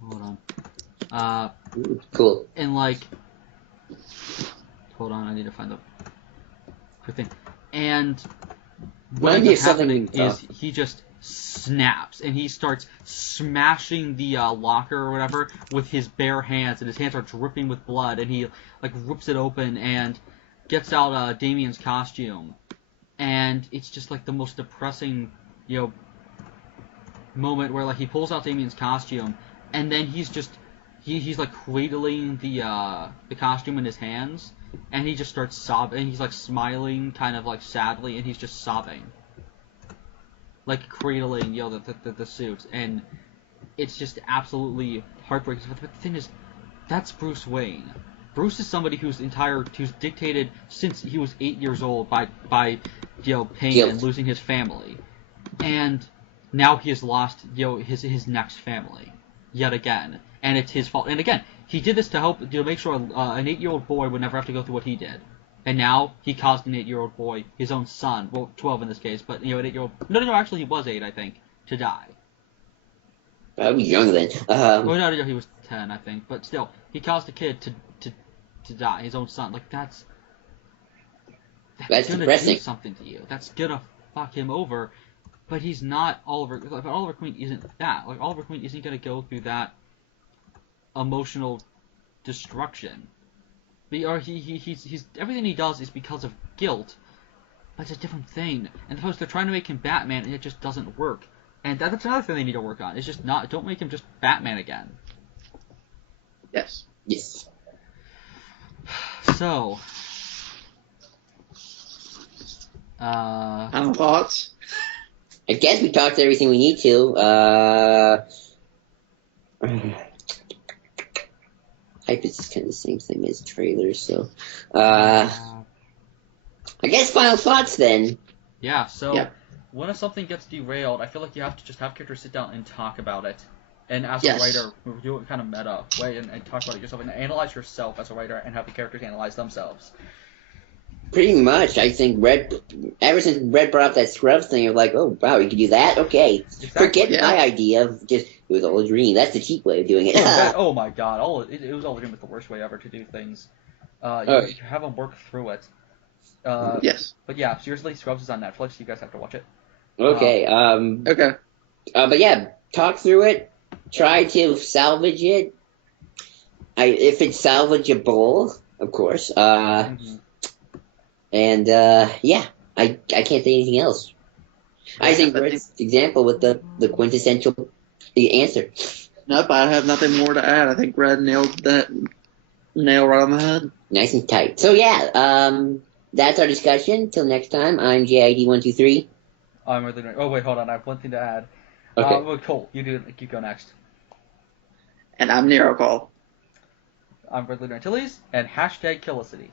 hold on. Cool. And hold on, I need to find the quick thing. And what ends up happening is he just snaps, and he starts smashing the locker or whatever with his bare hands, and his hands are dripping with blood, and he like rips it open and gets out Damien's costume, and it's just like the most depressing, moment where like he pulls out Damien's costume, and then he's just he's like cradling the costume in his hands, and he just starts sobbing, and he's like smiling kind of like sadly, and he's just sobbing, like cradling the suit, and it's just absolutely heartbreaking. But the thing is, that's Bruce Wayne. Bruce is somebody who's dictated since he was 8 years old by pain Guilt. and losing his family, and now he has lost his next family yet again, and it's his fault. And again, he did this to help make sure an 8-year-old boy would never have to go through what he did. And now he caused an 8-year-old boy, his own son, well 12 in this case, but an 8-year-old no actually he was 8 I think, to die. I was young then. No, he was 10 I think, but still he caused a kid to die, his own son. Like that's gonna depressing. do something to you. That's gonna fuck him over. But he's not Oliver. But Oliver Queen isn't that. Like Oliver Queen isn't gonna go through that emotional destruction. He's everything he does is because of guilt. But it's a different thing. And suppose they're trying to make him Batman, and it just doesn't work. And that's another thing they need to work on. It's just don't make him just Batman again. Yes. Yes. So, Final thoughts? I guess we talked everything we need to. Hype is kind of the same thing as trailers, so. I guess final thoughts then. yeah. So, Yeah. when something gets derailed, I feel like you have to just have characters sit down and talk about it. And as Yes. a writer, do it kind of meta way and talk about it yourself and analyze yourself as a writer and have the characters analyze themselves. Pretty much, I think ever since Red brought up that Scrubs thing, I'm like, oh wow, you can do that? Okay. Exactly, Forget yeah. my idea of just, it was all a dream. That's the cheap way of doing it. Oh my god, it was all the worst way ever to do things. You have them work through it. Yes. But yeah, seriously, Scrubs is on Netflix. You guys have to watch it. Okay, Okay. but yeah, talk through it. Try to salvage it. If it's salvageable, of course. And yeah, I can't say anything else. I think Red's example with the quintessential answer. Nope, I have nothing more to add. I think Red nailed that nail right on the head. Nice and tight. So yeah, that's our discussion. Till next time, I'm JID123. I'm really. Oh wait, hold on. I have one thing to add. Okay. Well, Cole, you go next. And I'm Nero Call. I'm Ridley Antilles, and #Killicity.